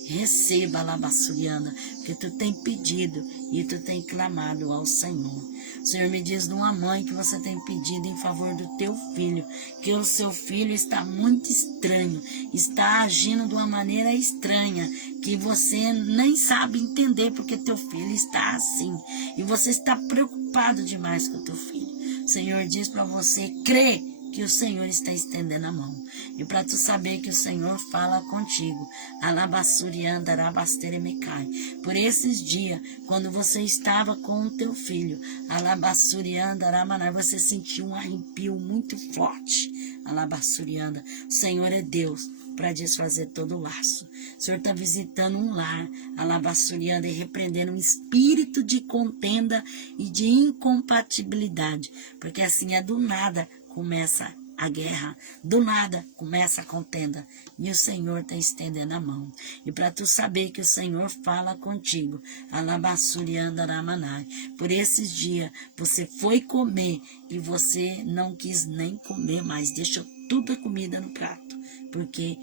Receba, alabassuriana, porque tu tem pedido e tu tem clamado ao Senhor. O Senhor me diz de uma mãe que você tem pedido em favor do teu filho, que o seu filho está muito estranho, está agindo de uma maneira estranha, que você nem sabe entender porque teu filho está assim, e você está preocupado demais com o teu filho. O Senhor diz para você, crê que o Senhor está estendendo a mão. E para tu saber que o Senhor fala contigo, alabassurianda, arabasteremecai, por esses dias, quando você estava com o teu filho, alabassurianda, aramanai, você sentiu um arrepio muito forte, alabassurianda. O Senhor é Deus para desfazer todo o laço. O Senhor está visitando um lar, alabassurianda, e repreendendo um espírito de contenda e de incompatibilidade, porque assim é do nada começa a guerra, do nada começa a contenda, e o Senhor está estendendo a mão. E para tu saber que o Senhor fala contigo, alabassurianda ramanai, por esses dias você foi comer e você não quis nem comer mais, deixou toda a comida no prato, porque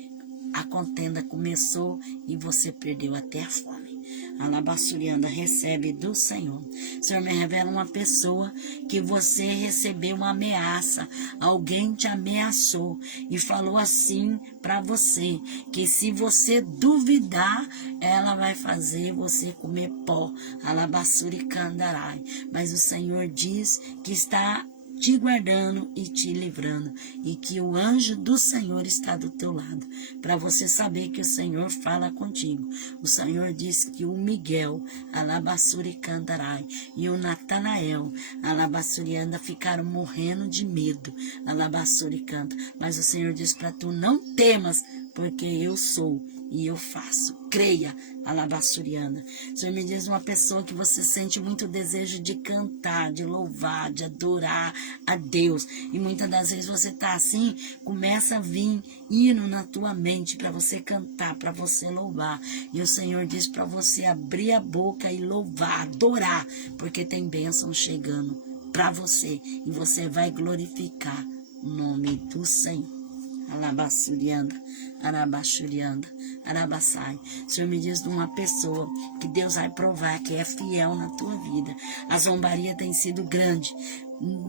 a contenda começou e você perdeu até a fome. Alabassurianda, recebe do Senhor. O Senhor me revela uma pessoa que você recebeu uma ameaça, alguém te ameaçou e falou assim para você, que se você duvidar, ela vai fazer você comer pó, alabassuricandarai. Mas o Senhor diz que está te guardando e te livrando, e que o anjo do Senhor está do teu lado, para você saber que o Senhor fala contigo. O Senhor diz que o Miguel, alabassuricandarai, e o Natanael, alabassurianda, ficaram morrendo de medo, alabassuricanta, mas o Senhor diz para tu não temas, porque eu sou e eu faço. Creia, alabassuriana. O Senhor me diz uma pessoa que você sente muito desejo de cantar, de louvar, de adorar a Deus. E muitas das vezes você está assim, começa a vir hino na tua mente para você cantar, para você louvar. E o Senhor diz para você abrir a boca e louvar, adorar, porque tem bênção chegando para você. E você vai glorificar o nome do Senhor. Alabassurianda, Arabachurianda, Arabassai. O Senhor me diz de uma pessoa que Deus vai provar que é fiel na tua vida. A zombaria tem sido grande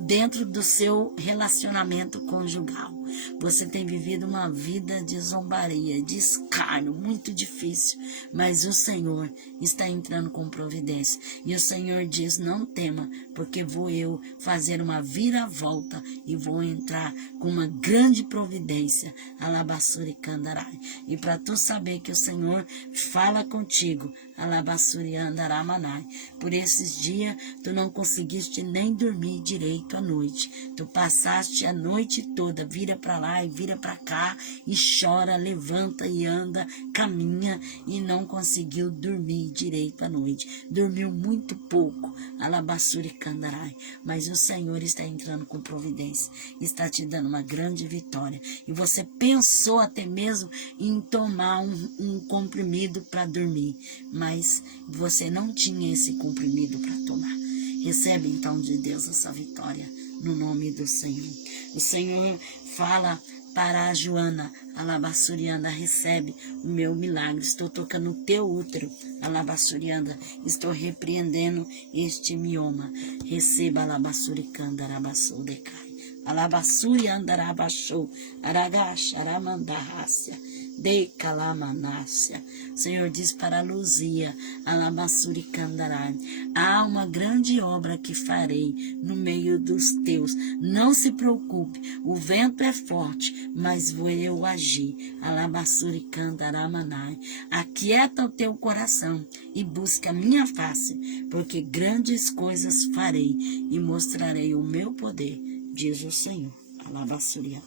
dentro do seu relacionamento conjugal. Você tem vivido uma vida de zombaria, de escárnio, muito difícil, mas o Senhor está entrando com providência. E o Senhor diz, não tema, porque vou eu fazer uma viravolta e vou entrar com uma grande providência. Alabassuri Kandarai. E para tu saber que o Senhor fala contigo, Alabassuri Andaramanai. Por esses dias, tu não conseguiste nem dormir direito à noite. Tu passaste a noite toda, vira para lá e vira para cá, e chora, levanta e anda, caminha, e não conseguiu dormir direito à noite. Dormiu muito pouco, Alabassuri Kandarai. Mas o Senhor está entrando com providência, está te dando uma grande vitória. E você pensou até mesmo em tomar um comprimido para dormir, mas você não tinha esse comprimido para tomar. Recebe então de Deus essa vitória, no nome do Senhor. O Senhor fala para a Joana, Alabassurianda, recebe o meu milagre. Estou tocando no teu útero, Alabassurianda. Estou repreendendo este mioma. Receba, Alabassuricanda, Arabassurecai. Alabassurianda, Arabachou, Aragash, Aramandarrácia. De Calamanácia. O Senhor diz para Luzia, Alabassuri Kandarai, há uma grande obra que farei no meio dos teus. Não se preocupe, o vento é forte, mas vou eu agir. Alabassuri Kandaramanai. Aquieta o teu coração e busca a minha face, porque grandes coisas farei e mostrarei o meu poder, diz o Senhor. Alabassurianda.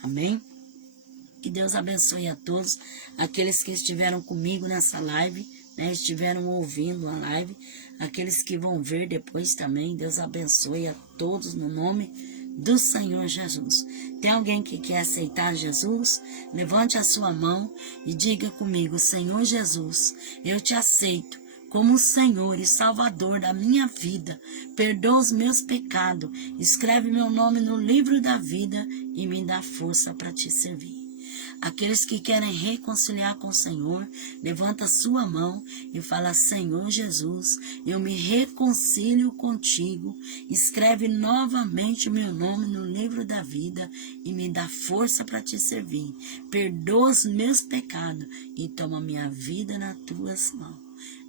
Amém? Que Deus abençoe a todos, aqueles que estiveram comigo nessa live, né, estiveram ouvindo a live, aqueles que vão ver depois também. Deus abençoe a todos no nome do Senhor Jesus. Tem alguém que quer aceitar Jesus? Levante a sua mão e diga comigo, Senhor Jesus, eu te aceito como Senhor e Salvador da minha vida. Perdoa os meus pecados, escreve meu nome no livro da vida e me dá força para te servir. Aqueles que querem reconciliar com o Senhor, levanta sua mão e fala, Senhor Jesus, eu me reconcilio contigo, escreve novamente o meu nome no livro da vida e me dá força para te servir. Perdoa os meus pecados e toma minha vida nas tuas mãos.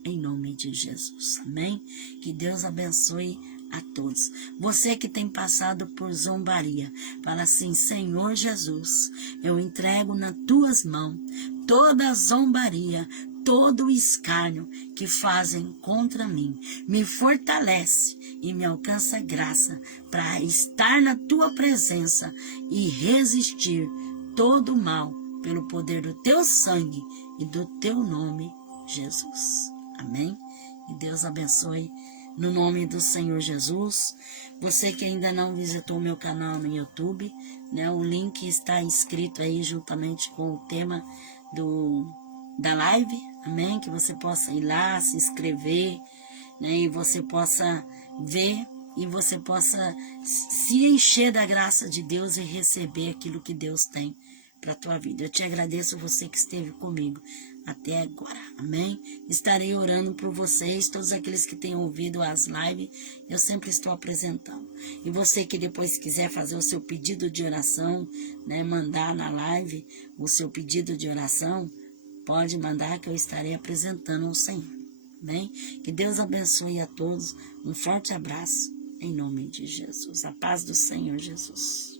Em nome de Jesus. Amém? Que Deus abençoe a todos. Você que tem passado por zombaria, fala assim, Senhor Jesus, eu entrego nas tuas mãos toda a zombaria, todo o escárnio que fazem contra mim. Me fortalece e me alcança graça para estar na tua presença e resistir todo o mal pelo poder do teu sangue e do teu nome, Jesus. Amém? E Deus abençoe no nome do Senhor Jesus. Você que ainda não visitou meu canal no YouTube, né, o link está inscrito aí juntamente com o tema da live, amém? Que você possa ir lá, se inscrever, né, e você possa ver e você possa se encher da graça de Deus e receber aquilo que Deus tem para a tua vida. Eu te agradeço, você que esteve comigo até agora, amém? Estarei orando por vocês, todos aqueles que têm ouvido as lives, eu sempre estou apresentando. E você que depois quiser fazer o seu pedido de oração, né, mandar na live o seu pedido de oração, pode mandar que eu estarei apresentando ao Senhor, amém? Que Deus abençoe a todos, um forte abraço, em nome de Jesus, a paz do Senhor Jesus.